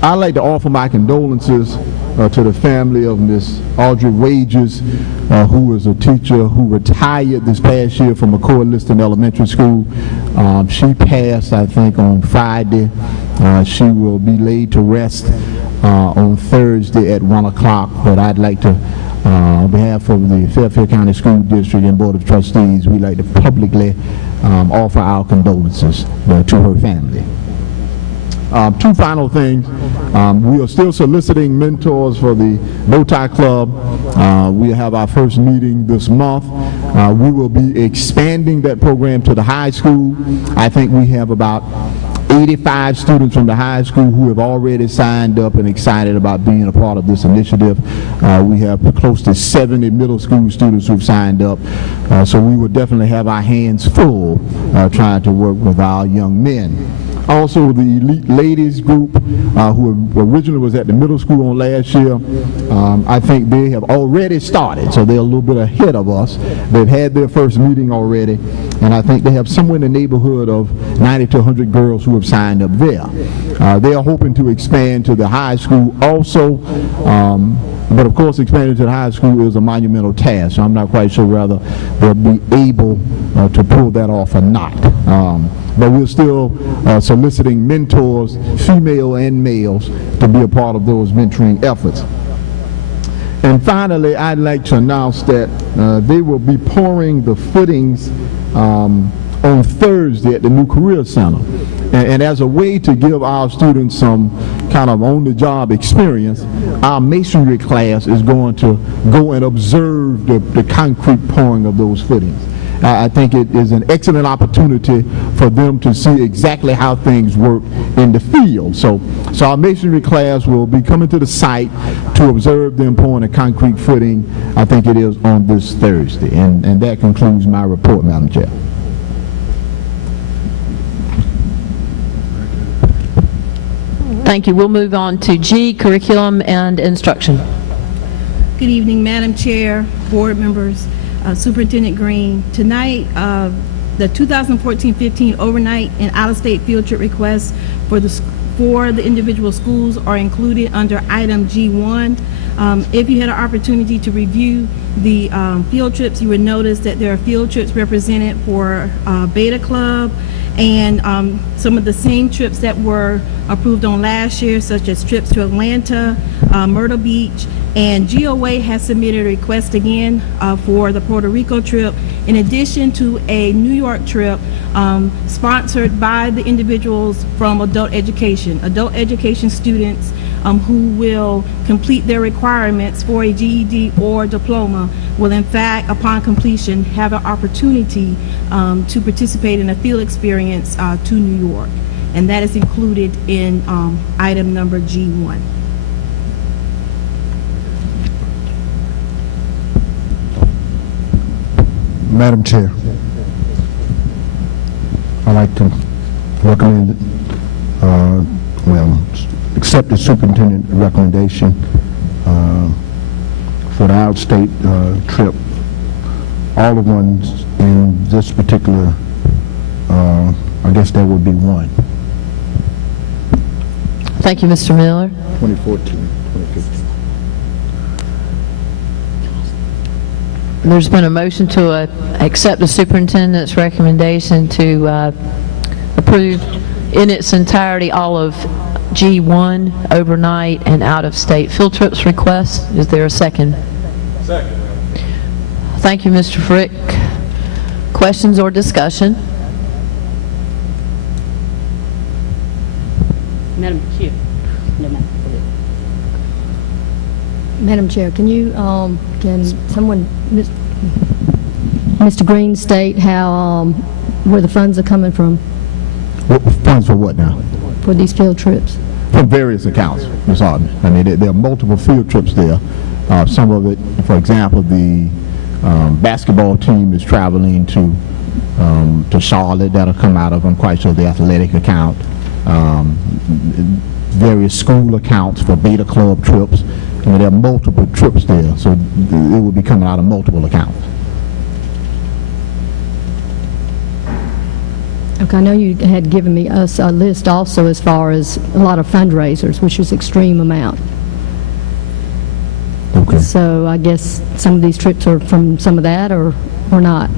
I'd like to offer my condolences to the family of Miss Audrey Wages, who was a teacher who retired this past year from McCoy-Liston Elementary School. She passed, I think, on Friday. She will be laid to rest on Thursday at 1 o'clock, but I'd like to, on behalf of the Fairfield County School District and Board of Trustees, we'd like to publicly offer our condolences to her family. Two final things. We are still soliciting mentors for the No Tie Club. We have our first meeting this month. We will be expanding that program to the high school. I think we have about 85 students from the high school who have already signed up and excited about being a part of this initiative. We have close to 70 middle school students who've signed up. So we will definitely have our hands full trying to work with our young men. Also, the elite ladies group, who originally was at the middle school on last year, I think they have already started, so they're a little bit ahead of us. They've had their first meeting already, and I think they have somewhere in the neighborhood of 90 to 100 girls who have signed up there. They are hoping to expand to the high school also, but of course expanding to the high school is a monumental task, so I'm not quite sure whether they'll be able to pull that off or not. But we're still soliciting mentors, female and males, to be a part of those mentoring efforts. And finally, I'd like to announce that they will be pouring the footings on Thursday at the New Career Center. And as a way to give our students some kind of on-the-job experience, our masonry class is going to go and observe the concrete pouring of those footings. I think it is an excellent opportunity for them to see exactly how things work in the field. So our masonry class will be coming to the site to observe them pouring a concrete footing. I think it is on this Thursday. And that concludes my report, Madam Chair. Thank you. We'll move on to G, curriculum and instruction. Good evening, Madam Chair, board members, Superintendent Green. Tonight, the 2014-15 overnight and out-of-state field trip requests for the individual schools are included under item G1. If you had an opportunity to review the field trips, you would notice that there are field trips represented for Beta Club and some of the same trips that were approved on last year, such as trips to Atlanta, Myrtle Beach, and GOA has submitted a request again for the Puerto Rico trip, in addition to a New York trip sponsored by the individuals from adult education. Adult education students who will complete their requirements for a GED or diploma will in fact, upon completion, have an opportunity to participate in a field experience to New York. And that is included in item number G1. Madam Chair, I'd like to recommend, accept the superintendent recommendation for the out-state trip. All the ones in this particular, I guess there would be one. Thank you, Mr. Miller. 2014, 2015. There's been a motion to accept the superintendent's recommendation to approve in its entirety all of G1, overnight and out-of-state field trips requests. Is there a second? Second. Thank you, Mr. Frick. Questions or discussion? Madam Chair. No, ma'am. Madam Chair, can you, can someone, Mr. Green, state how, where the funds are coming from Funds for what now? for these field trips? From various accounts, Ms. Harden. I mean, there are multiple field trips there. Some of it, for example, the basketball team is traveling to Charlotte. That'll come out of, I'm quite sure, the athletic account. Various school accounts for Beta Club trips. I mean, there are multiple trips there, so it will be coming out of multiple accounts. Okay, I know you had given me us a list also as far as a lot of fundraisers, which is extreme amount. Okay. So I guess some of these trips are from some of that or not,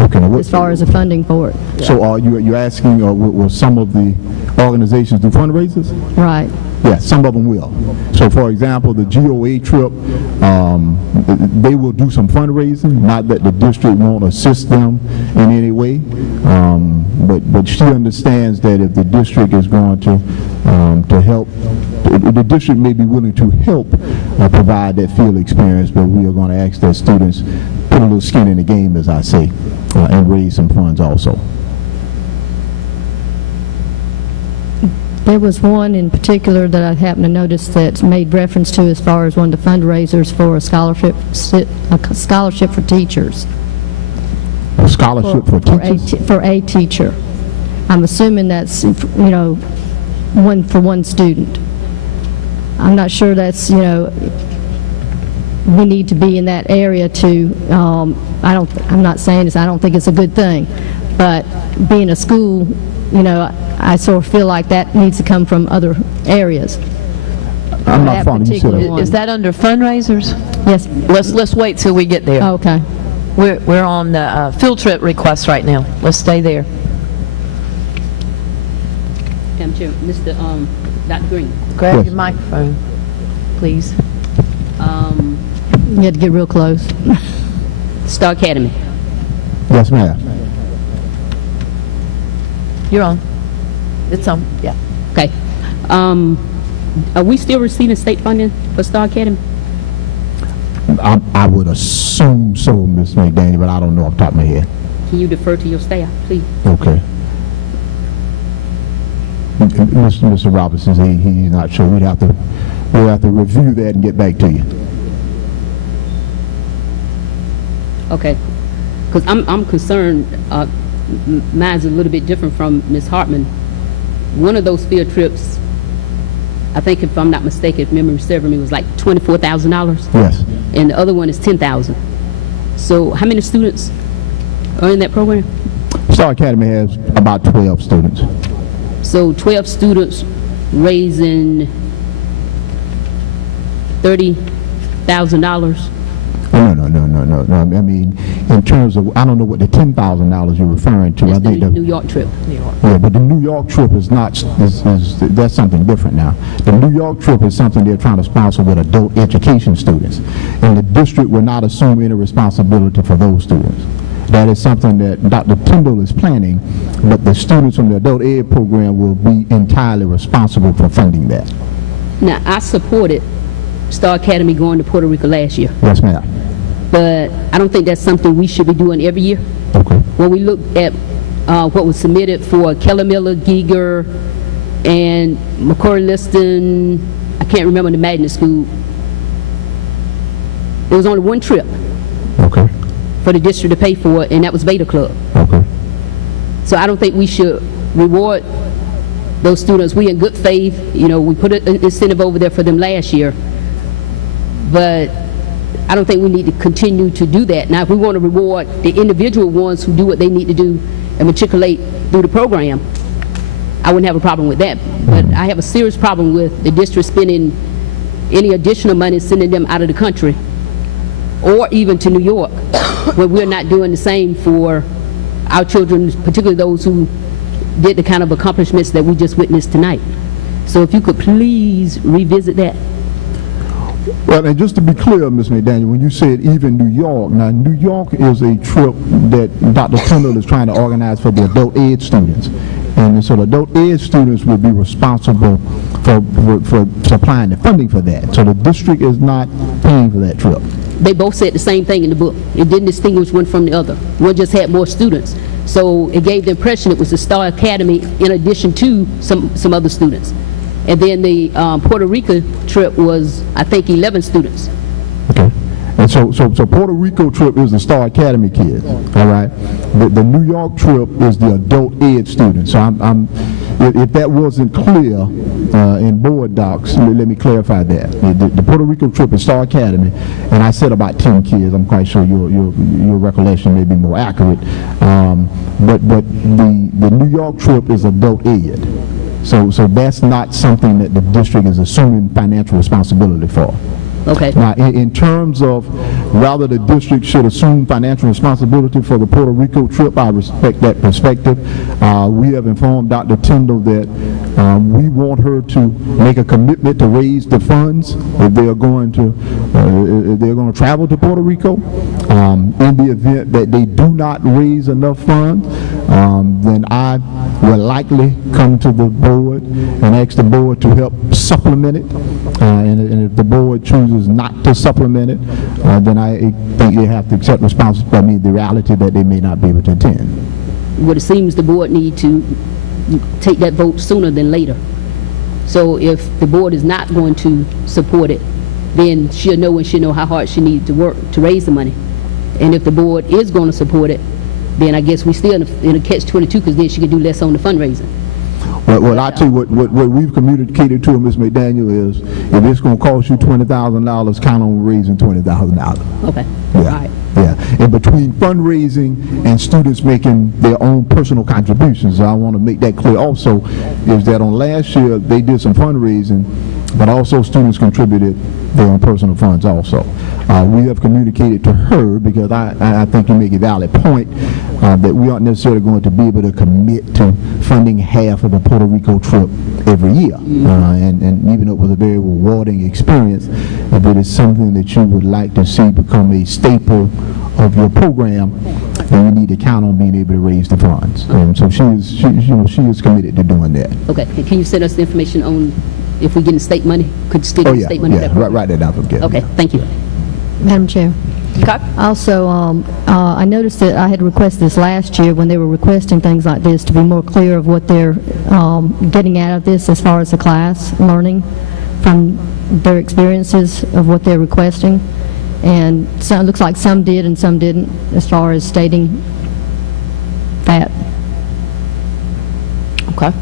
Okay. Now as far as the funding for it. So are you asking, will some of the organizations do fundraisers? Right. Yeah, some of them will. So, for example, the GOA trip, they will do some fundraising, not that the district won't assist them in any way, but she understands that if the district is going to help, the district may be willing to help provide that field experience, but we are going to ask that students put a little skin in the game, as I say, and raise some funds also. There was one in particular that I happened to notice that made reference to as far as one of the fundraisers for a scholarship for teachers. A scholarship for teachers? For a teacher. I'm assuming that's, you know, one for one student. I'm not sure that's, you know, we need to be in that area to, I'm not saying this, I don't think it's a good thing, but being a school, you know, I sort of feel like that needs to come from other areas. I'm not following you, sir. Is that under fundraisers? Yes. Let's wait till we get there. Okay. We're on the field trip request right now. Let's stay there. Madam Chair, Mr. Dr. Green. Grab Yes. your microphone, please. You had to get real close. Star Academy. Yes, ma'am. You're on. It's on. Yeah. Okay. Are we still receiving state funding for Star Academy? I would assume so, Ms. McDaniel, but I don't know off the top of my head. Can you defer to your staff, please? Okay. Mr. Robinson, he's not sure. We'll have to review that and get back to you. Okay. Because I'm concerned, mine's a little bit different from Ms. Hartman. One of those field trips, I think if I'm not mistaken, if memory serves me, was like $24,000. Yes. And the other one is $10,000. So how many students are in that program? Star Academy has about 12 students. So 12 students raising $30,000. No. I mean, in terms of, I don't know what the $10,000 you're referring to. That's I think the New York trip. Yeah, but the New York trip is not, that's something different now. The New York trip is something they're trying to sponsor with adult education students. And the district will not assume any responsibility for those students. That is something that Dr. Tyndall is planning, but the students from the adult ed program will be entirely responsible for funding that. Now, I supported Star Academy going to Puerto Rico last year. Yes, ma'am. But I don't think that's something we should be doing every year. Okay. When we look at what was submitted for Keller Miller, Giger, and McCory Liston, I can't remember the magnet school. There was only one trip Okay. for the district to pay for it, and that was Beta Club. Okay. So I don't think we should reward those students. We in good faith, you know, we put an incentive over there for them last year, but I don't think we need to continue to do that. Now, if we want to reward the individual ones who do what they need to do and matriculate through the program, I wouldn't have a problem with that. But I have a serious problem with the district spending any additional money, sending them out of the country, or even to New York, when we're not doing the same for our children, particularly those who did the kind of accomplishments that we just witnessed tonight. So if you could please revisit that. Well, and just to be clear, Ms. McDaniel, when you said even New York, now New York is a trip that Dr. Tyndall is trying to organize for the adult ed students. And so the adult ed students will be responsible for supplying the funding for that. So the district is not paying for that trip. They both said the same thing in the book. It didn't distinguish one from the other. One just had more students. So it gave the impression it was the Star Academy in addition to some other students. And then the Puerto Rico trip was, I think, 11 students. Okay. And so Puerto Rico trip is the Star Academy kids, all right? The New York trip is the adult ed students. So if that wasn't clear in board docs, let me clarify that. The Puerto Rico trip is Star Academy, and I said about 10 kids. I'm quite sure your recollection may be more accurate. But the New York trip is adult ed. So that's not something that the district is assuming financial responsibility for. Okay. Now, in terms of whether the district should assume financial responsibility for the Puerto Rico trip, I respect that perspective. We have informed Dr. Tyndall that we want her to make a commitment to raise the funds if they are going to travel to Puerto Rico. In the event that they do not raise enough funds, then I will likely come to the board and ask the board to help supplement it. And if the board chooses not to supplement it, then I think they have to accept responsibility, the reality that they may not be able to attend. Well, it seems the board need to take that vote sooner than later. So if the board is not going to support it, then she'll know and she'll know how hard she needs to work to raise the money. And if the board is going to support it, then I guess we still in a catch-22, because then she can do less on the fundraising. But what I tell you, what we've communicated to Ms. McDaniel is, if it's going to cost you $20,000, count on raising $20,000. Okay. Yeah. All right. Yeah, and between fundraising and students making their own personal contributions, I want to make that clear also, is that on last year, they did some fundraising, but also students contributed their own personal funds also. We have communicated to her, because I think you make a valid point, that we aren't necessarily going to be able to commit to funding half of the Puerto Rico trip every year. And even though it was a very rewarding experience, if it is something that you would like to see become a staple of your program, then you need to count on being able to raise the funds. So she is committed to doing that. Okay. And can you send us the information on if we get state money? Could still get state money? Write that down for Kevin. Okay. Thank you. Madam Chair. Okay. Also, I noticed that I had requested this last year when they were requesting things like this to be more clear of what they're getting out of this as far as the class learning from their experiences of what they're requesting. And so it looks like some did and some didn't as far as stating that. Okay.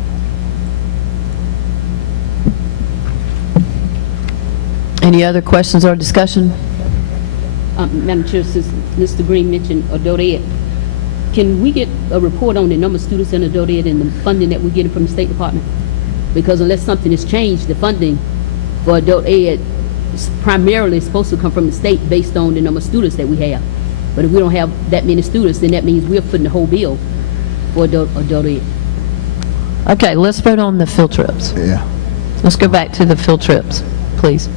Any other questions or discussion? Madam Chair, since Mr. Green mentioned adult ed, can we get a report on the number of students in adult ed and the funding that we're getting from the State Department? Because unless something has changed, the funding for adult ed is primarily supposed to come from the state based on the number of students that we have. But if we don't have that many students, then that means we're footing the whole bill for adult ed. Okay, let's vote on the field trips. Yeah. Let's go back to the field trips, please.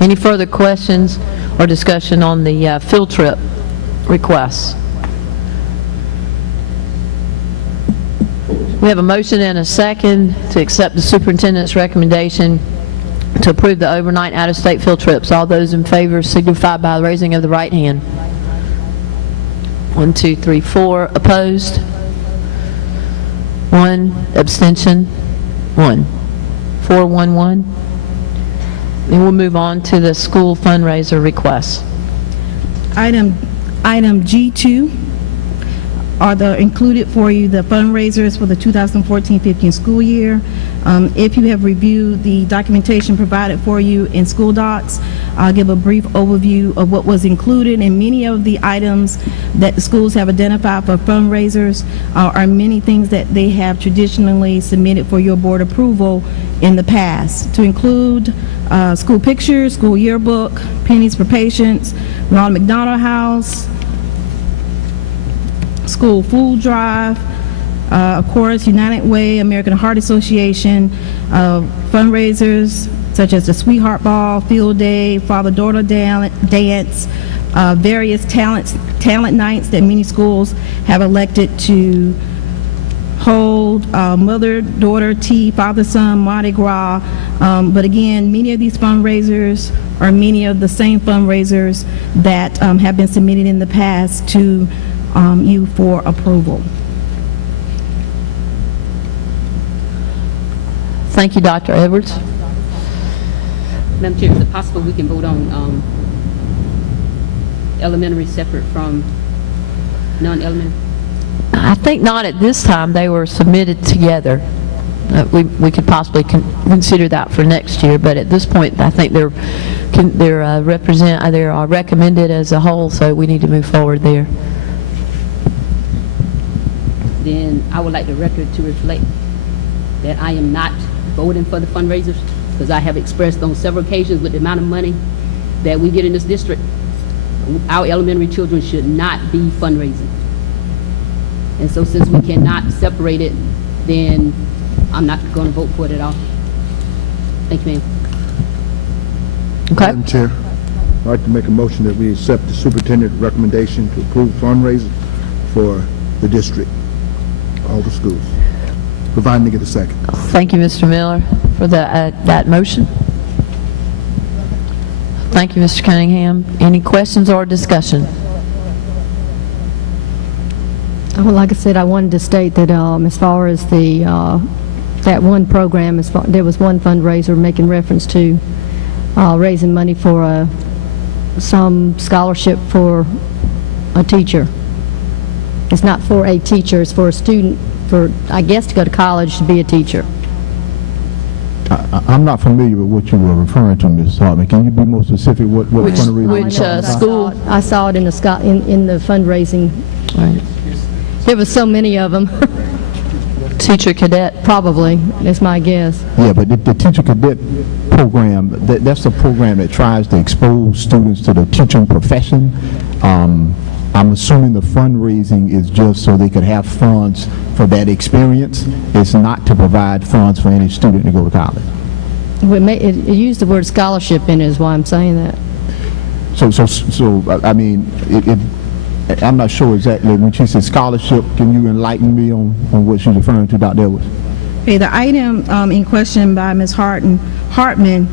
Any further questions or discussion on the field trip requests? We have a motion and a second to accept the superintendent's recommendation to approve the overnight out-of-state field trips. All those in favor signify by the raising of the right hand. 1, 2, 3, 4. Opposed? 1. Abstention? 1. 4, 1, 1. And we'll move on to the school fundraiser requests. Item G2 are included for you the fundraisers for the 2014-15 school year. If you have reviewed the documentation provided for you in school docs, I'll give a brief overview of what was included, and many of the items that the schools have identified for fundraisers are many things that they have traditionally submitted for your board approval in the past, to include school pictures, school yearbook, pennies for patients, Ronald McDonald House, school food drive, of course, United Way, American Heart Association, fundraisers such as the Sweetheart Ball, Field Day, Father-Daughter Dance, various talent nights that many schools have elected to hold, Mother-Daughter Tea, Father-Son, Mardi Gras. But again, many of these fundraisers are many of the same fundraisers that have been submitted in the past to you for approval. Thank you, Dr. Edwards. Madam Chair, is it possible we can vote on elementary separate from non-elementary? I think not at this time. They were submitted together. We could possibly consider that for next year, but at this point, I think they're recommended as a whole, so we need to move forward there. Then I would like the record to reflect that I am not voting for the fundraisers, because I have expressed on several occasions with the amount of money that we get in this district, our elementary children should not be fundraising. And so since we cannot separate it, then I'm not going to vote for it at all. Thank you, ma'am. Okay. Madam Chair, I'd like to make a motion that we accept the superintendent's recommendation to approve fundraisers for the district, all the schools, providing they get a second. Thank you, Mr. Miller, for that motion. Thank you, Mr. Cunningham. Any questions or discussion? Well, like I said, I wanted to state that as far as the that one program, there was one fundraiser making reference to raising money for some scholarship for a teacher. It's not for a teacher, it's for a student, for, I guess, to go to college to be a teacher. I'm not familiar with what you were referring to, Ms. Hartman. Can you be more specific? What fundraising? Which school? I saw it in the fundraising. Right. There was so many of them. Teacher cadet. Probably, that's my guess. Yeah, but the teacher cadet program, that's a program that tries to expose students to the teaching profession. I'm assuming the fundraising is just so they could have funds for that experience. It's not to provide funds for any student to go to college. It used the word scholarship in it, is why I'm saying that. So I mean, I'm not sure exactly. When she said scholarship, can you enlighten me on what she's referring to, Dr. Edwards? Okay, the item in question by Ms. Hartman,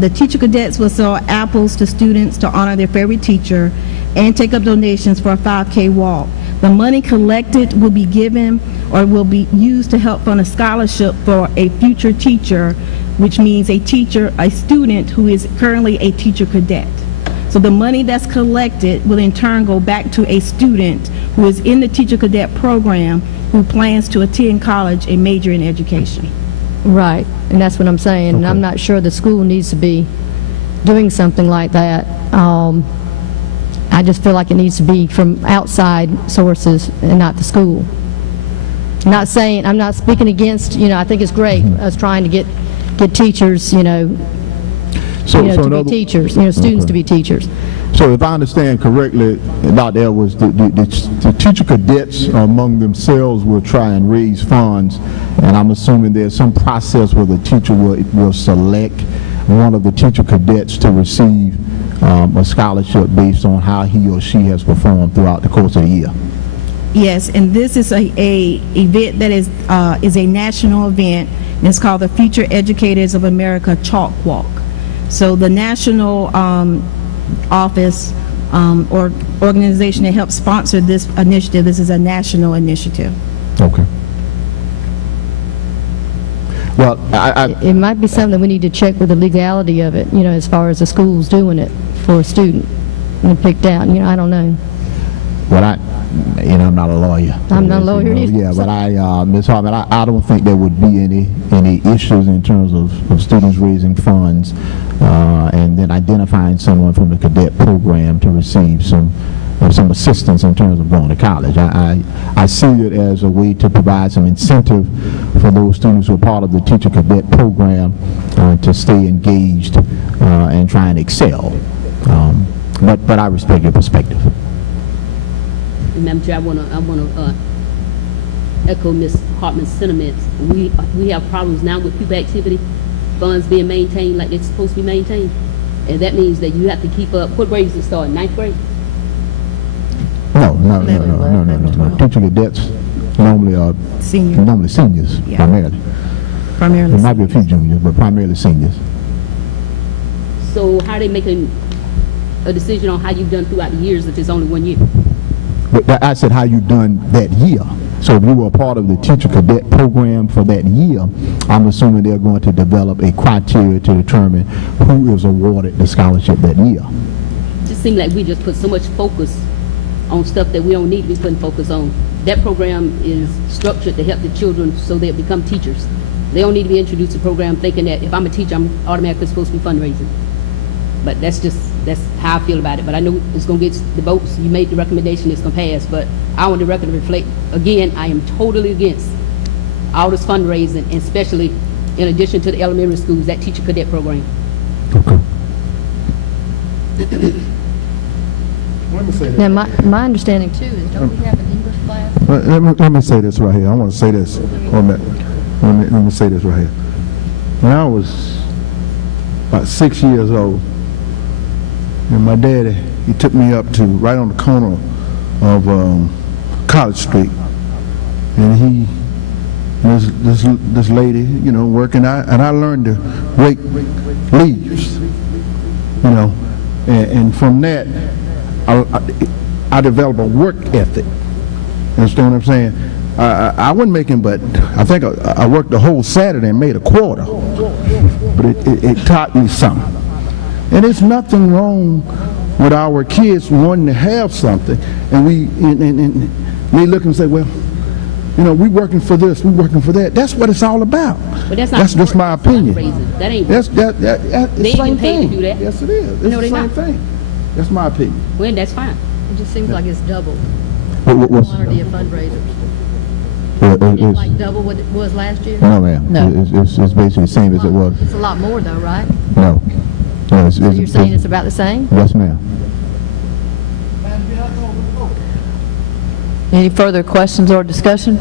the teacher cadets will sell apples to students to honor their favorite teacher and take up donations for a 5K walk. The money collected will be given or will be used to help fund a scholarship for a future teacher, which means a student who is currently a teacher cadet. So the money that's collected will in turn go back to a student who is in the teacher cadet program who plans to attend college and major in education. Right, and that's what I'm saying. And I'm not sure the school needs to be doing something like that. I just feel like it needs to be from outside sources and not the school. I'm not speaking against, I think it's great us trying to get teachers, to be teachers, students to be teachers. So if I understand correctly, Dr. Edwards, the teacher cadets among themselves will try and raise funds, and I'm assuming there's some process where the teacher will select one of the teacher cadets to receive a scholarship based on how he or she has performed throughout the course of the year. Yes, and this is a event that is a national event, and it's called the Future Educators of America Chalk Walk. So the national office or organization that helps sponsor this initiative, this is a national initiative. Okay. Well, it might be something we need to check with the legality of it, as far as the schools doing it for a student and picked out, I don't know. Well, I'm not a lawyer. I'm not a lawyer either. Yeah, but Ms. Hartman, I don't think there would be any issues in terms of students raising funds and then identifying someone from the cadet program to receive some assistance in terms of going to college. I see it as a way to provide some incentive for those students who are part of the teacher cadet program to stay engaged and try and excel. But I respect your perspective. Madam Chair, I want to echo Ms. Hartman's sentiments. We have problems now with pupil activity funds being maintained like they're supposed to be maintained, and that means that you have to keep up. What grade does it start? 9th grade? No. Teacher cadets normally are seniors, Yeah. primarily. There might be a few juniors, but primarily seniors. So how are they making a decision on how you've done throughout the years if it's only 1 year? But I said how you done that year. So if you were a part of the teacher cadet program for that year, I'm assuming they're going to develop a criteria to determine who is awarded the scholarship that year. It just seems like we just put so much focus on stuff that we don't need to be putting focus on. That program is structured to help the children so they become teachers. They don't need to be introduced to the program thinking that if I'm a teacher, I'm automatically supposed to be fundraising. But that's how I feel about it. But I know it's going to get the votes. You made the recommendation, it's going to pass. But I want the record to reflect, again, I am totally against all this fundraising, and especially in addition to the elementary schools, that teacher cadet program. Okay. Now, my understanding too is, don't we have an English class? Let me say this right here. I want to say this. Let me say this right here. When I was about 6 years old, and my daddy, he took me up to right on the corner of College Street, and this lady, working out, and I learned to rake leaves, and from that, I developed a work ethic. You understand what I'm saying? I wasn't making, but I think I worked the whole Saturday and made a quarter. But it taught me something. And there's nothing wrong with our kids wanting to have something, and they look and say, well, you know, we working for this, we working for that. That's what it's all about. But that's not That's my opinion. fundraising. That ain't. That's They the ain't same paid to thing. do that. Yes, it is. It's No, the they same not. thing. That's my opinion. Well, that's fine. It just seems like it's double. What's- Quantity of fundraisers. It's- It's like double what it was last year? No, ma'am. No. It's basically the same as it was. It's a lot more though, right? No. No, So you're saying it's about the same? Yes, ma'am. Any further questions or discussion?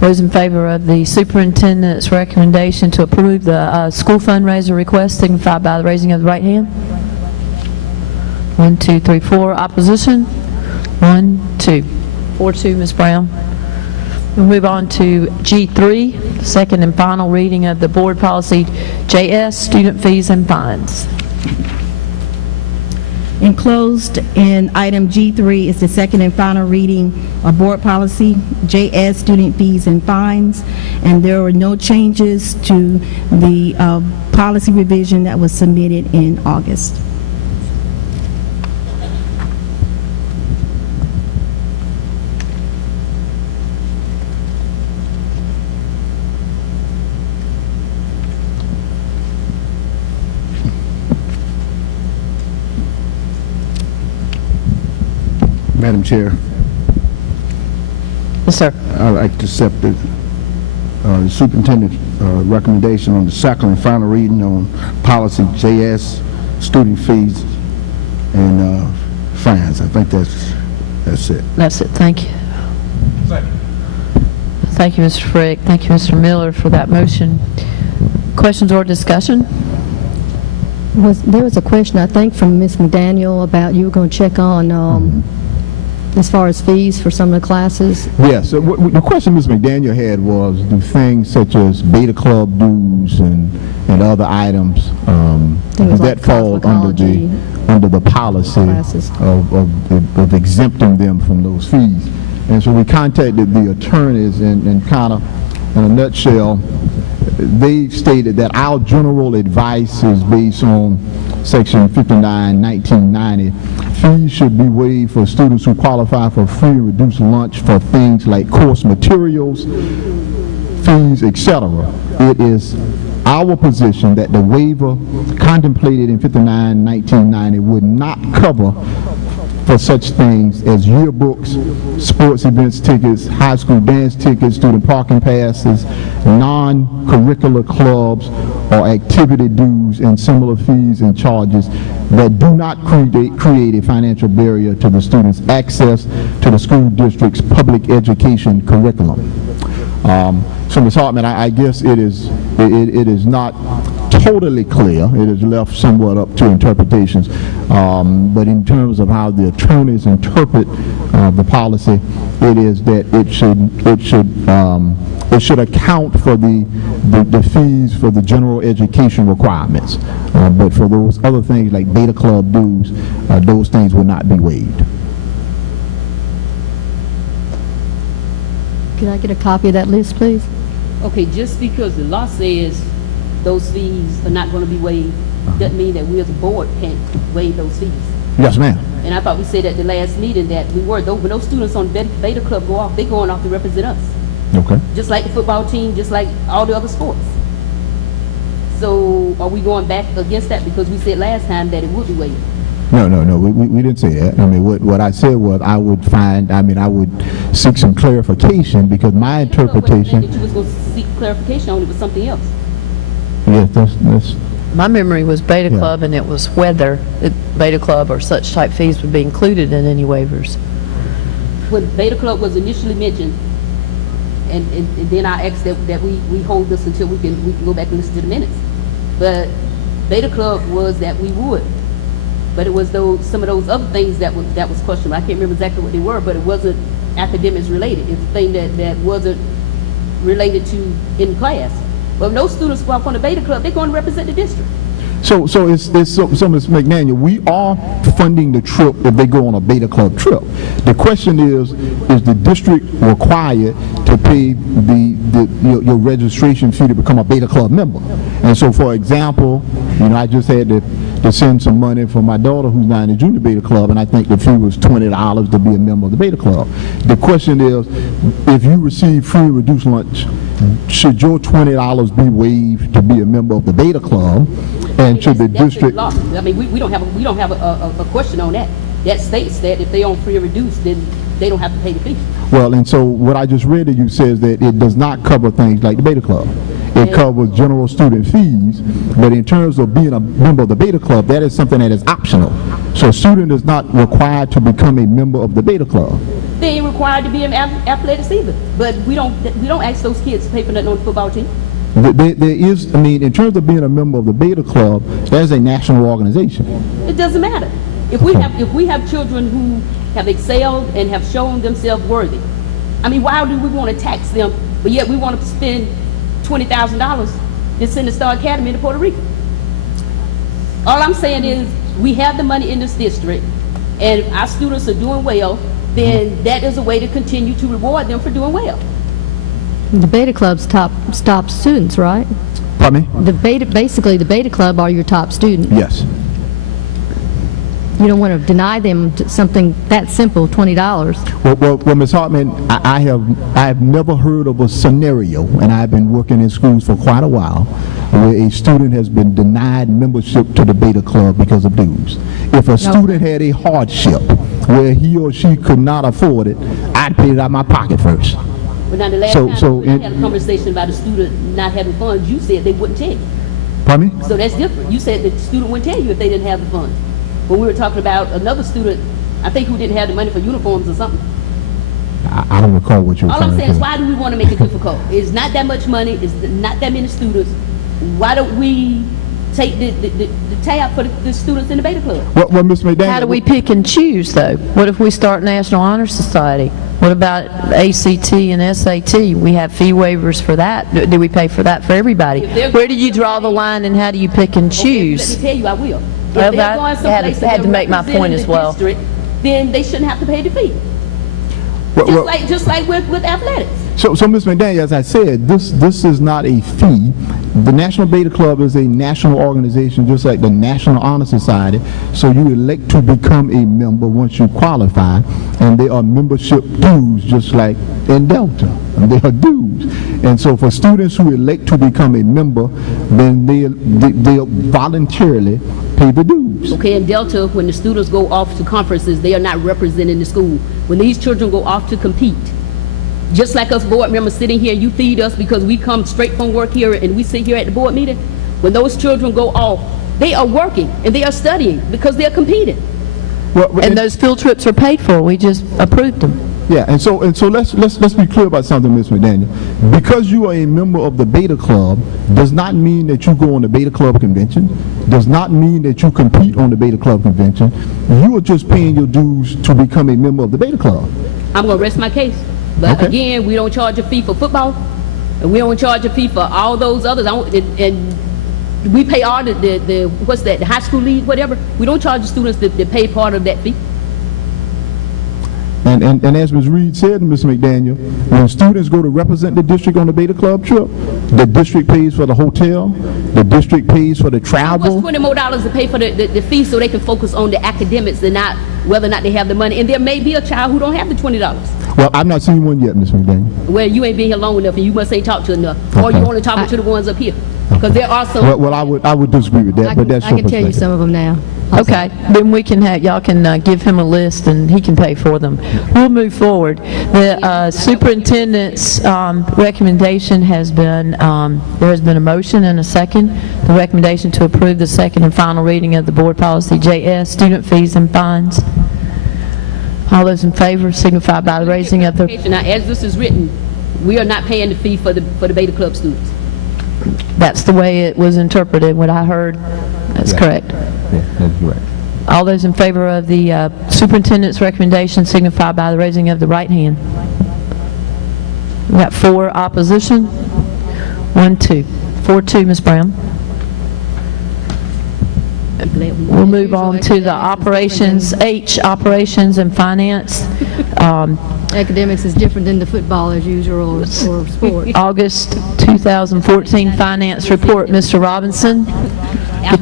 Those in favor of the superintendent's recommendation to approve the school fundraiser request signify by the raising of the right hand. 1, 2, 3, 4. Opposition? 1, 2. 4-2, Ms. Brown. We'll move on to G3, second and final reading of the board policy JS, student fees and fines. Enclosed in item G3 is the second and final reading of Board Policy JS, Student Fees and Fines, and there were no changes to the policy revision that was submitted in August. Madam Chair, Yes, sir. I'd like to accept the superintendent's recommendation on the second and final reading on policy JS, student fees and fines. I think that's it. That's it. Thank you. Thank you, Mr. Frick. Thank you, Mr. Miller, for that motion. Questions or discussion? There was a question, I think, from Ms. McDaniel about you were going to check on as far as fees for some of the classes. Yes, the question Ms. McDaniel had was do things such as Beta Club dues and other items Things that like fall under the policy Classes. of exempting them from those fees. And so we contacted the attorneys and kind of, in a nutshell, they stated that our general advice is based on Section 59, 1990. Fees should be waived for students who qualify for free and reduced lunch for things like course materials, fees, etc. It is our position that the waiver contemplated in 59, 1990 would not cover for such things as yearbooks, sports events tickets, high school dance tickets, student parking passes, non-curricular clubs, or activity dues and similar fees and charges that do not create a financial barrier to the students' access to the school district's public education curriculum. So, Ms. Hartman, I guess it is not totally clear. It is left somewhat up to interpretations. But in terms of how the attorneys interpret the policy, it is that it should account for the fees for the general education requirements. But for those other things like Beta Club dues, those things will not be waived. Could I get a copy of that list, please? Okay, just because the law says those fees are not going to be waived, doesn't mean that we as a board can't waive those fees. Yes, ma'am. And I thought we said at the last meeting that we were, when those students on Beta Club go off, they're going off to represent us. Okay. Just like the football team, just like all the other sports. So are we going back against that because we said last time that it would be waived? No, we didn't say that. I mean, what I said was I would seek some clarification because my interpretation. That you was going to seek clarification on it was something else. Yes, that's. My memory was Beta Yeah. Club, and it was whether Beta Club or such type fees would be included in any waivers. When Beta Club was initially mentioned, and then I asked that we hold this until we can go back and listen to the minutes. But Beta Club was that we would. But it was some of those other things that was questionable. I can't remember exactly what they were, but it wasn't academics related. It's a thing that wasn't related to in class. But when those students go off on the Beta Club, they're going to represent the district. So Ms. McDaniel, we are funding the trip if they go on a Beta Club trip. The question is the district required to pay your registration fee to become a Beta Club member? And so, for example, I just had the to send some money for my daughter who's now in the junior beta club, and I think the fee was $20 to be a member of the beta club. The question is, if you receive free and reduced lunch, should your $20 be waived to be a member of the beta club? And should the district... I mean, we don't have a question on that. That states that if they on free or reduced, then they don't have to pay the fee. Well, and so what I just read to you says that it does not cover things like the beta club. It covers general student fees, but in terms of being a member of the beta club, that is something that is optional. So a student is not required to become a member of the beta club. They ain't required to be an athletics either. But we don't ask those kids to pay for nothing on the football team. There is, I mean, in terms of being a member of the beta club, there's a national organization. It doesn't matter. If we have children who have excelled and have shown themselves worthy, I mean, why do we want to tax them, but yet we want to spend $20,000 to send the Star Academy to Puerto Rico? All I'm saying is, we have the money in this district, and if our students are doing well, then that is a way to continue to reward them for doing well. The beta club's top students, right? Pardon me? Basically, the beta club are your top students. Yes. You don't want to deny them something that simple, $20. Well, Ms. Hartman, I have never heard of a scenario, and I've been working in schools for quite a while, where a student has been denied membership to the beta club because of dues. If a student had a hardship where he or she could not afford it, I'd pay it out of my pocket first. But now the last time we had a conversation about a student not having funds, you said they wouldn't tell you. Pardon me? So that's different. You said that the student wouldn't tell you if they didn't have the funds. When we were talking about another student, I think who didn't have the money for uniforms or something. I don't recall what you were All I'm referring saying is, to. why do we want to make it difficult? It's not that much money. It's not that many students. Why don't we take the tab for the students in the beta club? Well, Ms. McDaniel, How do we pick and choose, though? What if we start National Honor Society? What about ACT and SAT? We have fee waivers for that. Do we pay for that for everybody? Where do you draw the line, and how do you pick and choose? Let me tell you, I will. Well, If they're going someplace had to make my point as well. District, then they shouldn't have to pay the fee. Just like with athletics. So Ms. McDaniel, as I said, this is not a fee. The National Beta Club is a national organization, just like the National Honor Society. So you elect to become a member once you qualify, and there are membership dues, just like in Delta. And there are dues. And so for students who elect to become a member, then they'll voluntarily pay the dues. Okay, in Delta, when the students go off to conferences, they are not representing the school. When these children go off to compete, just like us board members sitting here, you feed us because we come straight from work here and we sit here at the board meeting. When those children go off, they are working and they are studying because they're competing. And those field trips are paid for. We just approved them. Yeah, and so let's be clear about something, Ms. McDaniel. Because you are a member of the Beta Club does not mean that you go on the Beta Club convention, does not mean that you compete on the Beta Club convention. You are just paying your dues to become a member of the Beta Club. I'm going to rest my case. But again, we don't charge a fee for football, and we don't charge a fee for all those others. And we pay all the what's that, the high school league, whatever. We don't charge the students to pay part of that fee. And as Ms. Reed said, Ms. McDaniel, when students go to represent the district on the Beta Club trip, the district pays for the hotel, the district pays for the travel. What's $20 more to pay for the fee so they can focus on the academics and not whether or not they have the money? And there may be a child who don't have the $20. Well, I've not seen one yet, Ms. McDaniel. Well, you ain't been here long enough, and you must ain't talked to enough, or you only talking to the ones up here, because there are some. Well, I would disagree with that, but that's I can tell you some of them now. Okay, then we can have, y'all can give him a list and he can pay for them. We'll move forward. The superintendent's recommendation has been, there has been a motion and a second. The recommendation to approve the second and final reading of the Board Policy JS, student fees and fines. All those in favor signify by raising of their... Now, as this is written, we are not paying the fee for the Beta Club students. That's the way it was interpreted, what I heard. That's correct. Yeah, that's correct. All those in favor of the superintendent's recommendation signify by the raising of the right hand. We got 4 opposition. 1, 2. 4-2, Ms. Brown. We'll move on to the operations, H, operations and finance. Academics is different than the football as usual or sport. August 2014 finance report, Mr. Robinson.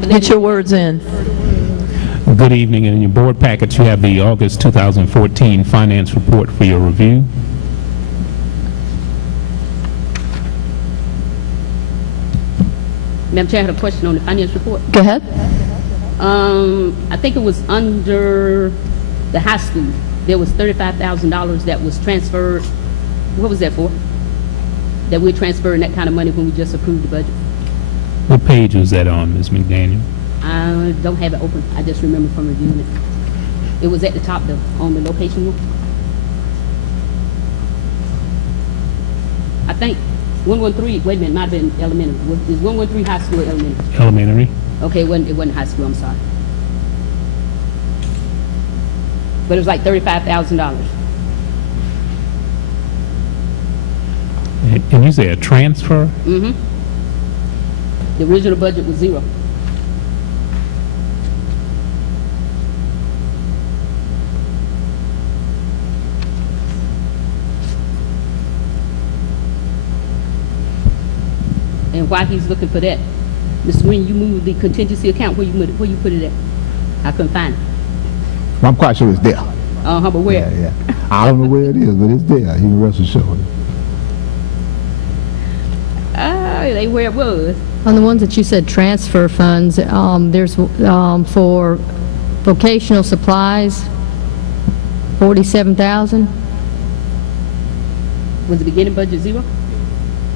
Get your words in. Good evening. In your board packets, you have the August 2014 finance report for your review. Madam Chair, I had a question on the finance report. Go ahead. I think it was under the high school. There was $35,000 that was transferred. What was that for? That we're transferring that kind of money when we just approved the budget. What page was that on, Ms. McDaniel? I don't have it open. I just remember from reviewing it. It was at the top though, on the location one. I think 113, wait a minute, might have been elementary. Is 113 high school or elementary? Elementary. Okay, it wasn't high school, I'm sorry. But it was like $35,000. And you say a transfer? Mm-hmm. The original budget was zero. And while he's looking for that, Mr. Green, you moved the contingency account, where you put it at? I couldn't find it. Well, I'm quite sure it's there. But where? Yeah. I don't know where it is, but it's there. You can rest assured. It ain't where it was. On the ones that you said transfer funds, there's for vocational supplies, $47,000. Was the beginning budget zero?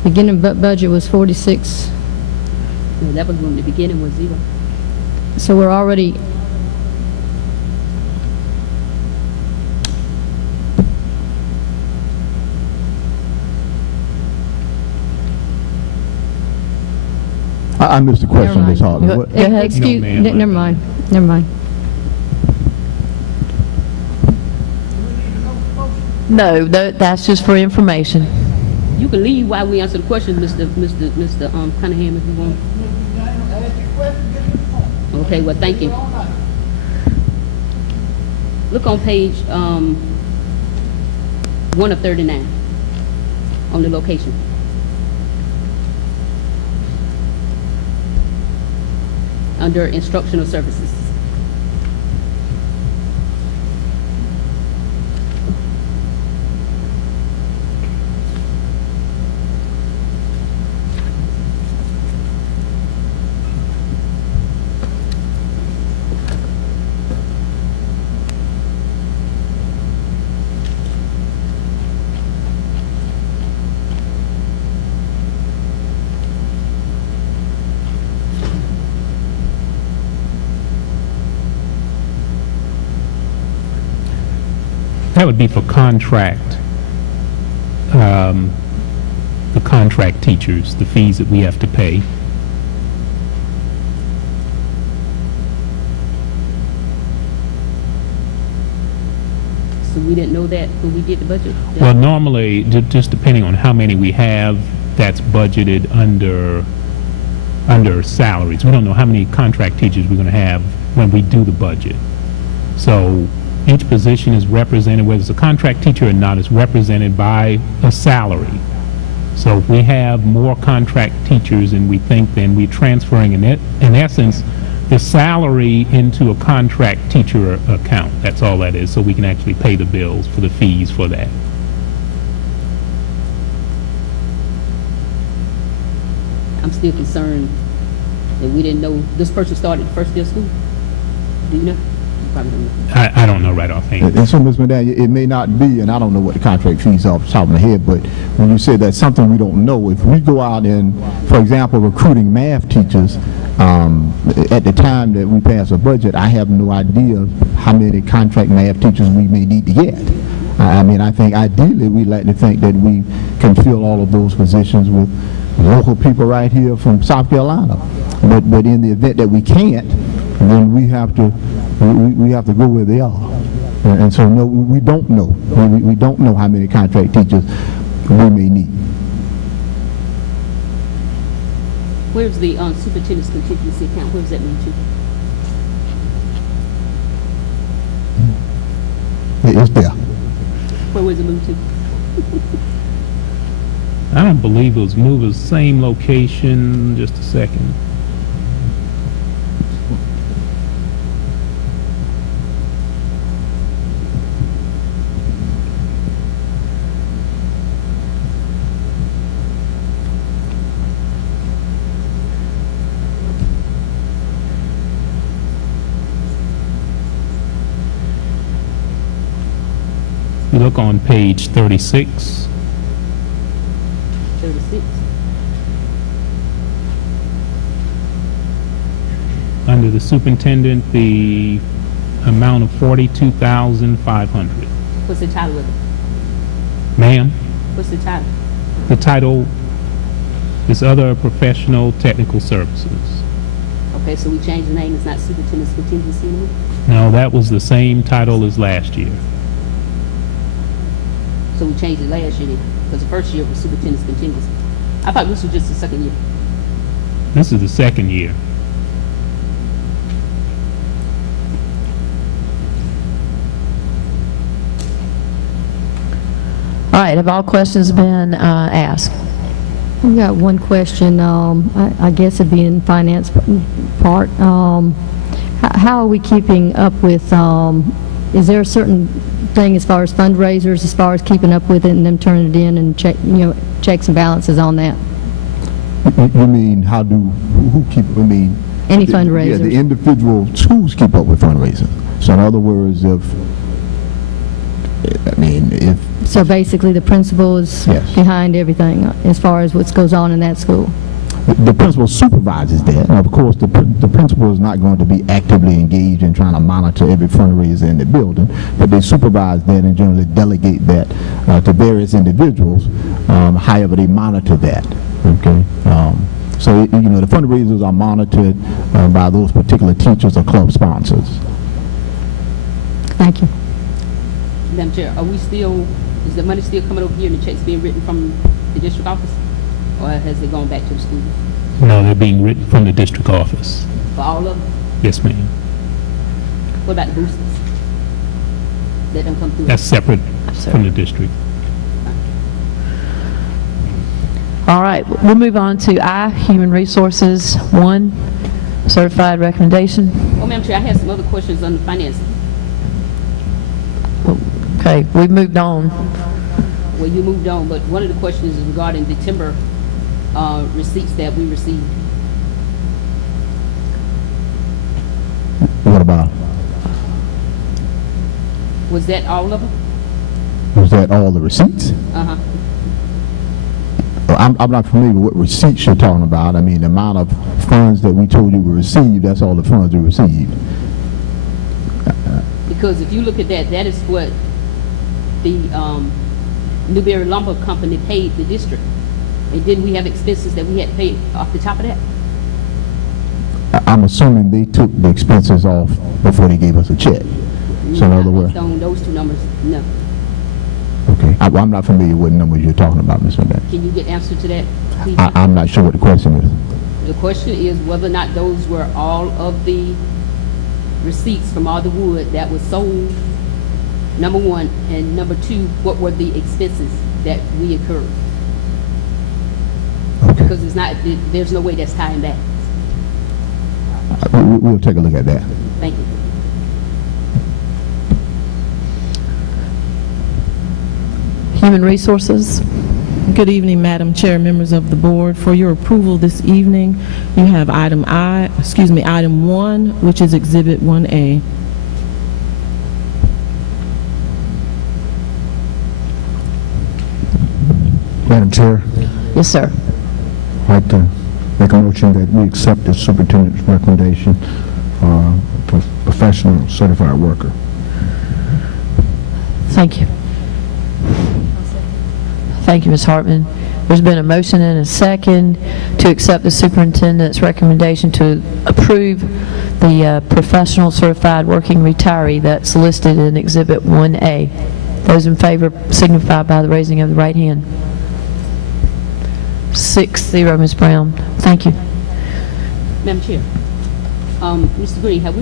Beginning budget was 46. No, that was when the beginning was zero. So we're already. I missed the question, Ms. Hartman. What? Excuse, No, never mind. Never mind. No, that's just for information. You can leave while we answer the question, Mr. Cunningham, if you want. Okay, well, thank you. Look on page 1 of 39 on the location. Under instructional services. That would be for contract, the contract teachers, the fees that we have to pay. So we didn't know that when we did the budget? Well, normally, just depending on how many we have, that's budgeted under salaries. We don't know how many contract teachers we're going to have when we do the budget. So each position is represented, whether it's a contract teacher or not, is represented by a salary. So if we have more contract teachers than we think, then we're transferring, in essence, the salary into a contract teacher account. That's all that is, so we can actually pay the bills for the fees for that. I'm still concerned that we didn't know this person started the first day of school. Do you know? You probably don't know. I don't know right offhand. And so, Ms. McDaniel, it may not be, and I don't know what the contract fees are off the top of my head, but when you say that's something we don't know, if we go out and, for example, recruiting math teachers, at the time that we pass a budget, I have no idea how many contract math teachers we may need to get. I mean, I think ideally we'd like to think that we can fill all of those positions with local people right here from South Carolina. But in the event that we can't, then we have to go where they are. And so no, we don't know. We don't know how many contract teachers we may need. Where's the superintendent's contingency account? Where's that moved to? It's there. Where was it moved to? I don't believe it was moved to the same location. Just a second. you look on page 36, 36. under the superintendent, the amount of $42,500. What's the title of it? Ma'am, What's the title? the title is Other Professional Technical Services. Okay, so we changed the name. It's not Superintendent's Contingency anymore? No, that was the same title as last year. So we changed it last year then? Because the first year was Superintendent's Contingency. I thought this was just the second year. This is the second year. All right, have all questions been asked? I've got one question. I guess it'd be in finance part. How are we keeping up with, is there a certain thing as far as fundraisers, as far as keeping up with it and them turning it in and check, checks and balances on that? You mean how do, who keep, I mean? Any Yeah, fundraisers? the individual schools keep up with fundraising. So in other words, if So basically the principal is Yes. behind everything as far as what goes on in that school? the principal supervises that. Now, of course, the principal is not going to be actively engaged in trying to monitor every fundraiser in the building, but they supervise that and generally delegate that to various individuals, however they monitor that. Okay. So, the fundraisers are monitored by those particular teachers or club sponsors. Thank you. Madam Chair, is the money still coming over here and the checks being written from the district office? Or has it gone back to the schools? No, they're being written from the district office. For all of them? Yes, ma'am. What about the boosters? Let them come through? That's separate from the district. All right, we'll move on to I, Human Resources 1, Certified Recommendation. Oh, Madam Chair, I have some other questions on the finances. Okay, we've moved on. Well, you moved on, but one of the questions is regarding the timber receipts that we received. What about? Was that all of them? Was that all the receipts? Uh-huh. I'm not familiar with what receipts you're talking about. I mean, the amount of funds that we told you we received, that's all the funds we received. Because if you look at that, that is what the Newberry Lumber Company paid the district. And didn't we have expenses that we had to pay off the top of that? I'm assuming they took the expenses off before they gave us a check. So in other words, On those two numbers, no. okay, I'm not familiar with what numbers you're talking about, Ms. McBeth. Can you get answer to that, please? I'm not sure what the question is. The question is whether or not those were all of the receipts from all the wood that was sold, number one, and number two, what were the expenses that we incurred? Okay. Because there's no way that's tying back. We'll take a look at that. Thank you. Human Resources. Good evening, Madam Chair, members of the board. For your approval this evening, you have item 1, which is Exhibit 1A. Madam Chair, Yes, sir. I'd like to make a motion that we accept the superintendent's recommendation for professional certified worker. Thank you. Thank you, Ms. Hartman. There's been a motion and a second to accept the superintendent's recommendation to approve the professional certified working retiree that's listed in Exhibit 1A. Those in favor signify by the raising of the right hand. 6-0, Ms. Brown. Thank you. Madam Chair, Mr. Green, have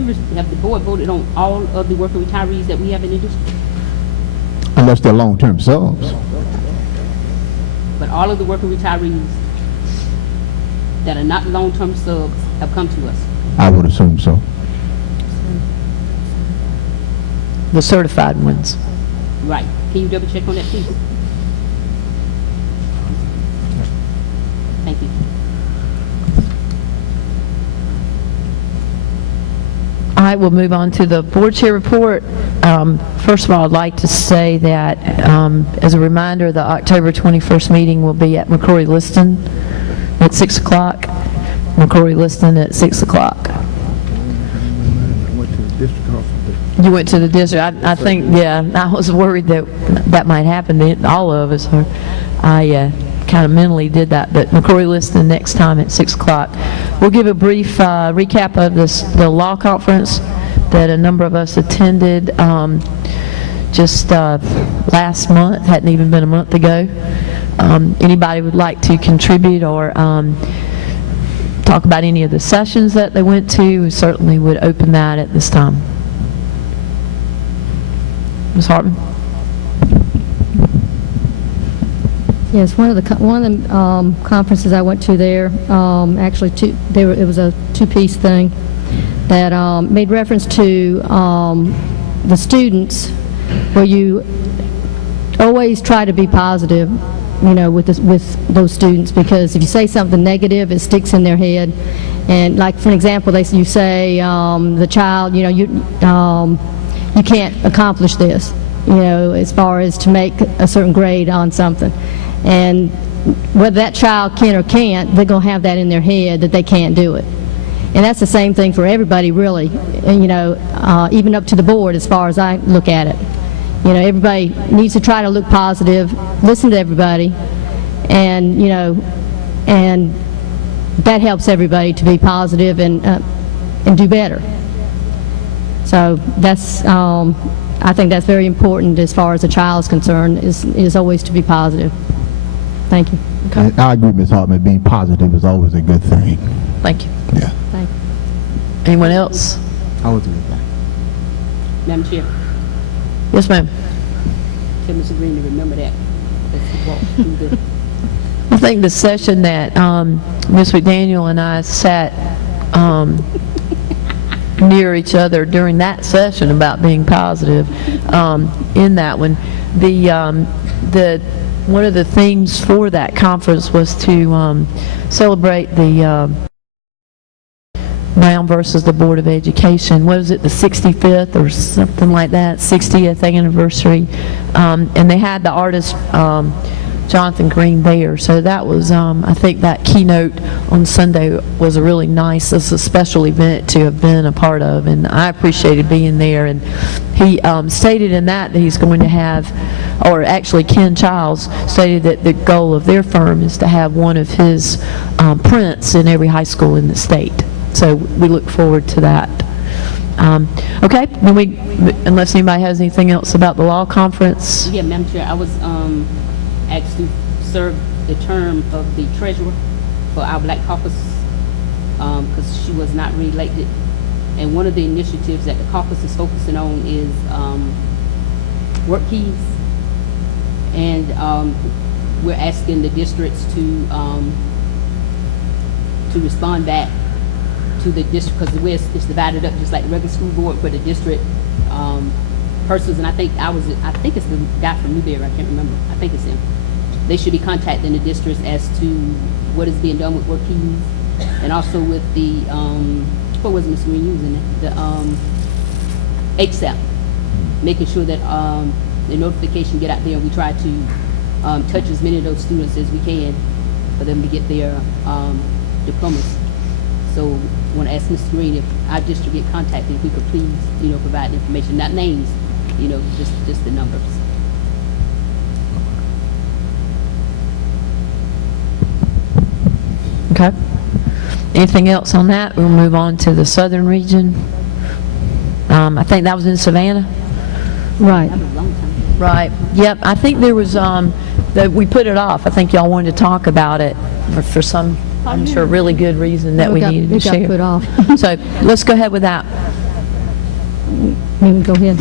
the board voted on all of the worker retirees that we have in the district? Unless they're long-term subs. But all of the worker retirees that are not long-term subs have come to us. I would assume so. The certified ones. Right. Can you double check on that, please? Thank you. right, we'll move on to the board chair report. First of all, I'd like to say that, as a reminder, the October 21st meeting will be at McCrory-Liston at 6 o'clock. McCrory-Liston at 6 o'clock. You went to the district. I think, yeah, I was worried that that might happen to all of us. I kind of mentally did that, but McCrory-Liston next time at 6 o'clock. We'll give a brief recap of the law conference that a number of us attended just last month, hadn't even been a month ago. Anybody would like to contribute or talk about any of the sessions that they went to, we certainly would open that at this time. Ms. Hartman? Yes, one of the conferences I went to there, actually it was a two-piece thing that made reference to the students, where you always try to be positive, you know, with those students, because if you say something negative, it sticks in their head. And like, for example, you say the child, you know, you can't accomplish this, you know, as far as to make a certain grade on something. And whether that child can or can't, they're going to have that in their head that they can't do it. And that's the same thing for everybody, really, and, you know, even up to the board as far as I look at it. You know, everybody needs to try to look positive, listen to everybody, and, you know, and that helps everybody to be positive and do better. So that's, I think that's very important as far as a child is concerned, is always to be positive. Thank you. Okay. I agree, Ms. Hartman. Being positive is always a good thing. Thank you. Yeah. Thank you. Anyone else? I was a good thing. Madam Chair, Yes, ma'am. tell Mr. Green to remember that. Let's walk through the I think the session that Ms. McDaniel and I sat near each other during that session about being positive, in that one, one of the themes for that conference was to celebrate the Brown versus the Board of Education. What is it, the 65th or something like that, 60th anniversary, and they had the artist Jonathan Green there. So that was, I think that keynote on Sunday was a really nice, it's a special event to have been a part of, and I appreciated being there. And he stated in that he's going to have, or actually Ken Childs stated that the goal of their firm is to have one of his prints in every high school in the state. So we look forward to that. Okay, then unless anybody has anything else about the law conference. Yeah, Madam Chair, I was asked to serve the term of the treasurer for our Black Caucus because she was not reelected. And one of the initiatives that the caucus is focusing on is work keys. And we're asking the districts to respond back to the district, because the way it's divided up just like the regular school board for the district persons. And I think it's the guy from Newberry, I can't remember. I think it's him. They should be contacting the districts as to what is being done with work keys, and also with the what was Mr. Green using it? The HSAP, making sure that the notification get out there, and we try to touch as many of those students as we can for them to get their diplomas. So I want to ask Mr. Green if our district get contacted, if we could please, you know, provide the information, not names, you know, just the numbers. Okay. Anything else on that? We'll move on to the southern region. I think that was in Savannah. Right. That was a long time. Right. Yep. I think there was that we put it off. I think y'all wanted to talk about it for some, I'm sure, really good reason that we needed to share. It got put off. So let's go ahead with that. Maybe go ahead.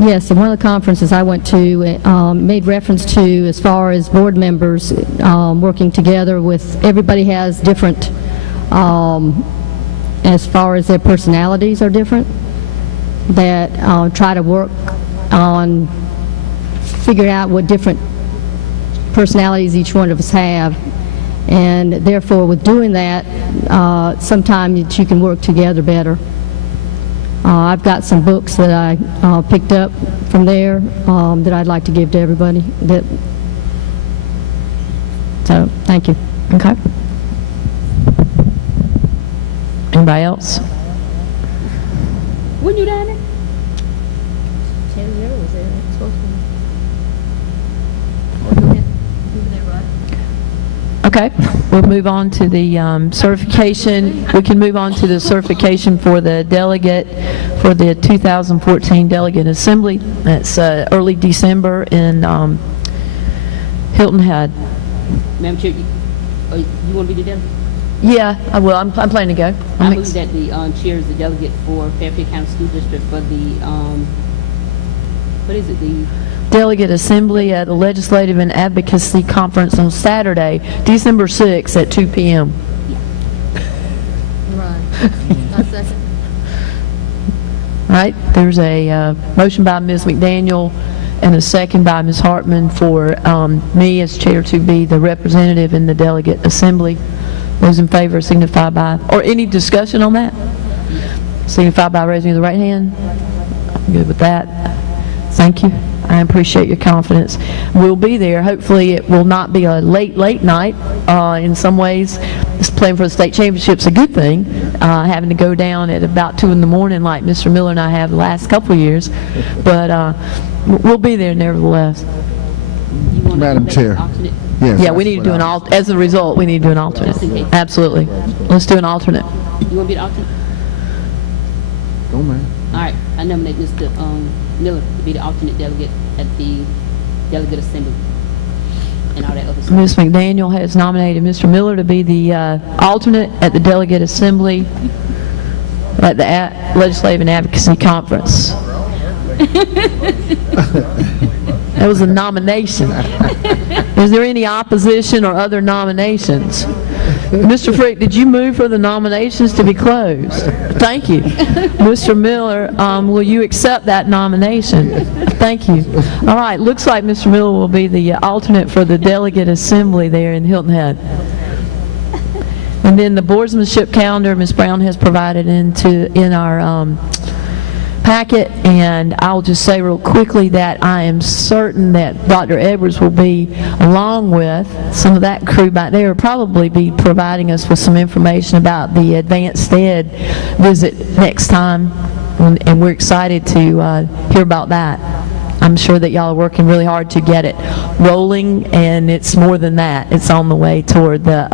Yes, and one of the conferences I went to made reference to, as far as board members working together with, everybody has different, as far as their personalities are different, that try to work on figuring out what different personalities each one of us have. And therefore, with doing that, sometimes you can work together better I've got some books that I picked up from there that I'd like to give to everybody. So, thank you. Okay. Anybody else? When you down there? was there. It's supposed to be. Okay, we'll move on to the certification. We can move on to the certification for the delegate, for the 2014 Delegate Assembly. That's early December in Hilton Head. Madam Chair, you want to be the delegate? Yeah, I will. I'm planning to go. I move that the chair is the delegate for Fairfield County School District for the, what is it, the Delegate Assembly at the Legislative and Advocacy Conference on Saturday, December 6th at 2 p.m. Right. I second. All right, there's a motion by Ms. McDaniel and a second by Ms. Hartman for me as chair to be the representative in the Delegate Assembly. Those in favor signify by, or any discussion on that? Signify by raising the right hand. I'm good with that. Thank you. I appreciate your confidence. We'll be there. Hopefully it will not be a late night. In some ways, playing for the state championship's a good thing. Having to go down at about 2 in the morning like Mr. Miller and I have the last couple of years. But we'll be there nevertheless. Madam Chair. Yes. Yeah, we need to do an alternate. As a result, we need to do an alternate. Absolutely. Let's do an alternate. You want to be the alternate? Go, man. All right, I nominate Mr. Miller to be the alternate delegate at the Delegate Assembly and all that other stuff. Ms. McDaniel has nominated Mr. Miller to be the alternate at the Delegate Assembly at the Legislative and Advocacy Conference. That was a nomination. Is there any opposition or other nominations? Mr. Frick, did you move for the nominations to be closed? Thank you. Mr. Miller, will you accept that nomination? Thank you. All right, looks like Mr. Miller will be the alternate for the Delegate Assembly there in Hilton Head. And then the boardsmanship calendar Ms. Brown has provided in our packet, and I'll just say real quickly that I am certain that Dr. Edwards will be, along with some of that crew back there, probably be providing us with some information about the advanced ed visit next time, and we're excited to hear about that. I'm sure that y'all are working really hard to get it rolling, and it's more than that. It's on the way toward the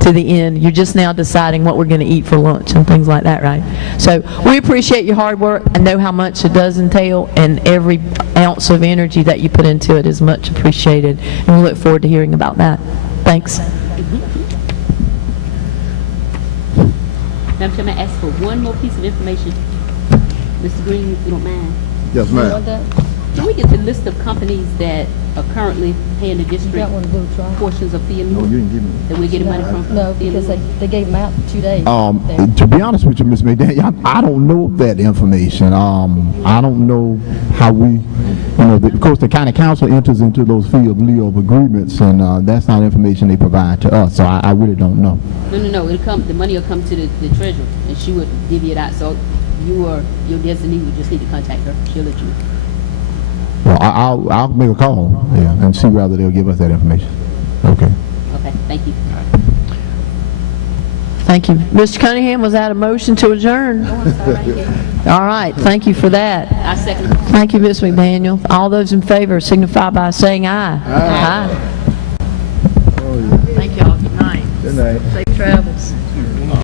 to the end. You're just now deciding what we're going to eat for lunch and things like that, right? So we appreciate your hard work. I know how much it does entail, and every ounce of energy that you put into it is much appreciated, and we look forward to hearing about that. Thanks. Madam Chair, may I ask for one more piece of information? Mr. Green, if you don't mind. Yes, ma'am. Can we get the list of companies that are currently paying the district portions of FEMA? No, you didn't give me. That we're getting money from? No, because they gave them out 2 days. To be honest with you, Ms. McDaniel, I don't know that information. I don't know how we, of course, the county council enters into those fee of LEO agreements, and that's not information they provide to us, so I really don't know. No. It'll come. The money will come to the treasurer, and she would divvy it out. So you or your designee would just need to contact her. She'll let you know. Well, I'll make a call, yeah, and see whether they'll give us that information. Okay. Okay, thank you. Thank you. Mr. Cunningham, was that a motion to adjourn? All right, thank you for that. I second. Thank you, Ms. McDaniel. All those in favor signify by saying aye. Aye. Thank you all. Good night. Good night. Safe travels.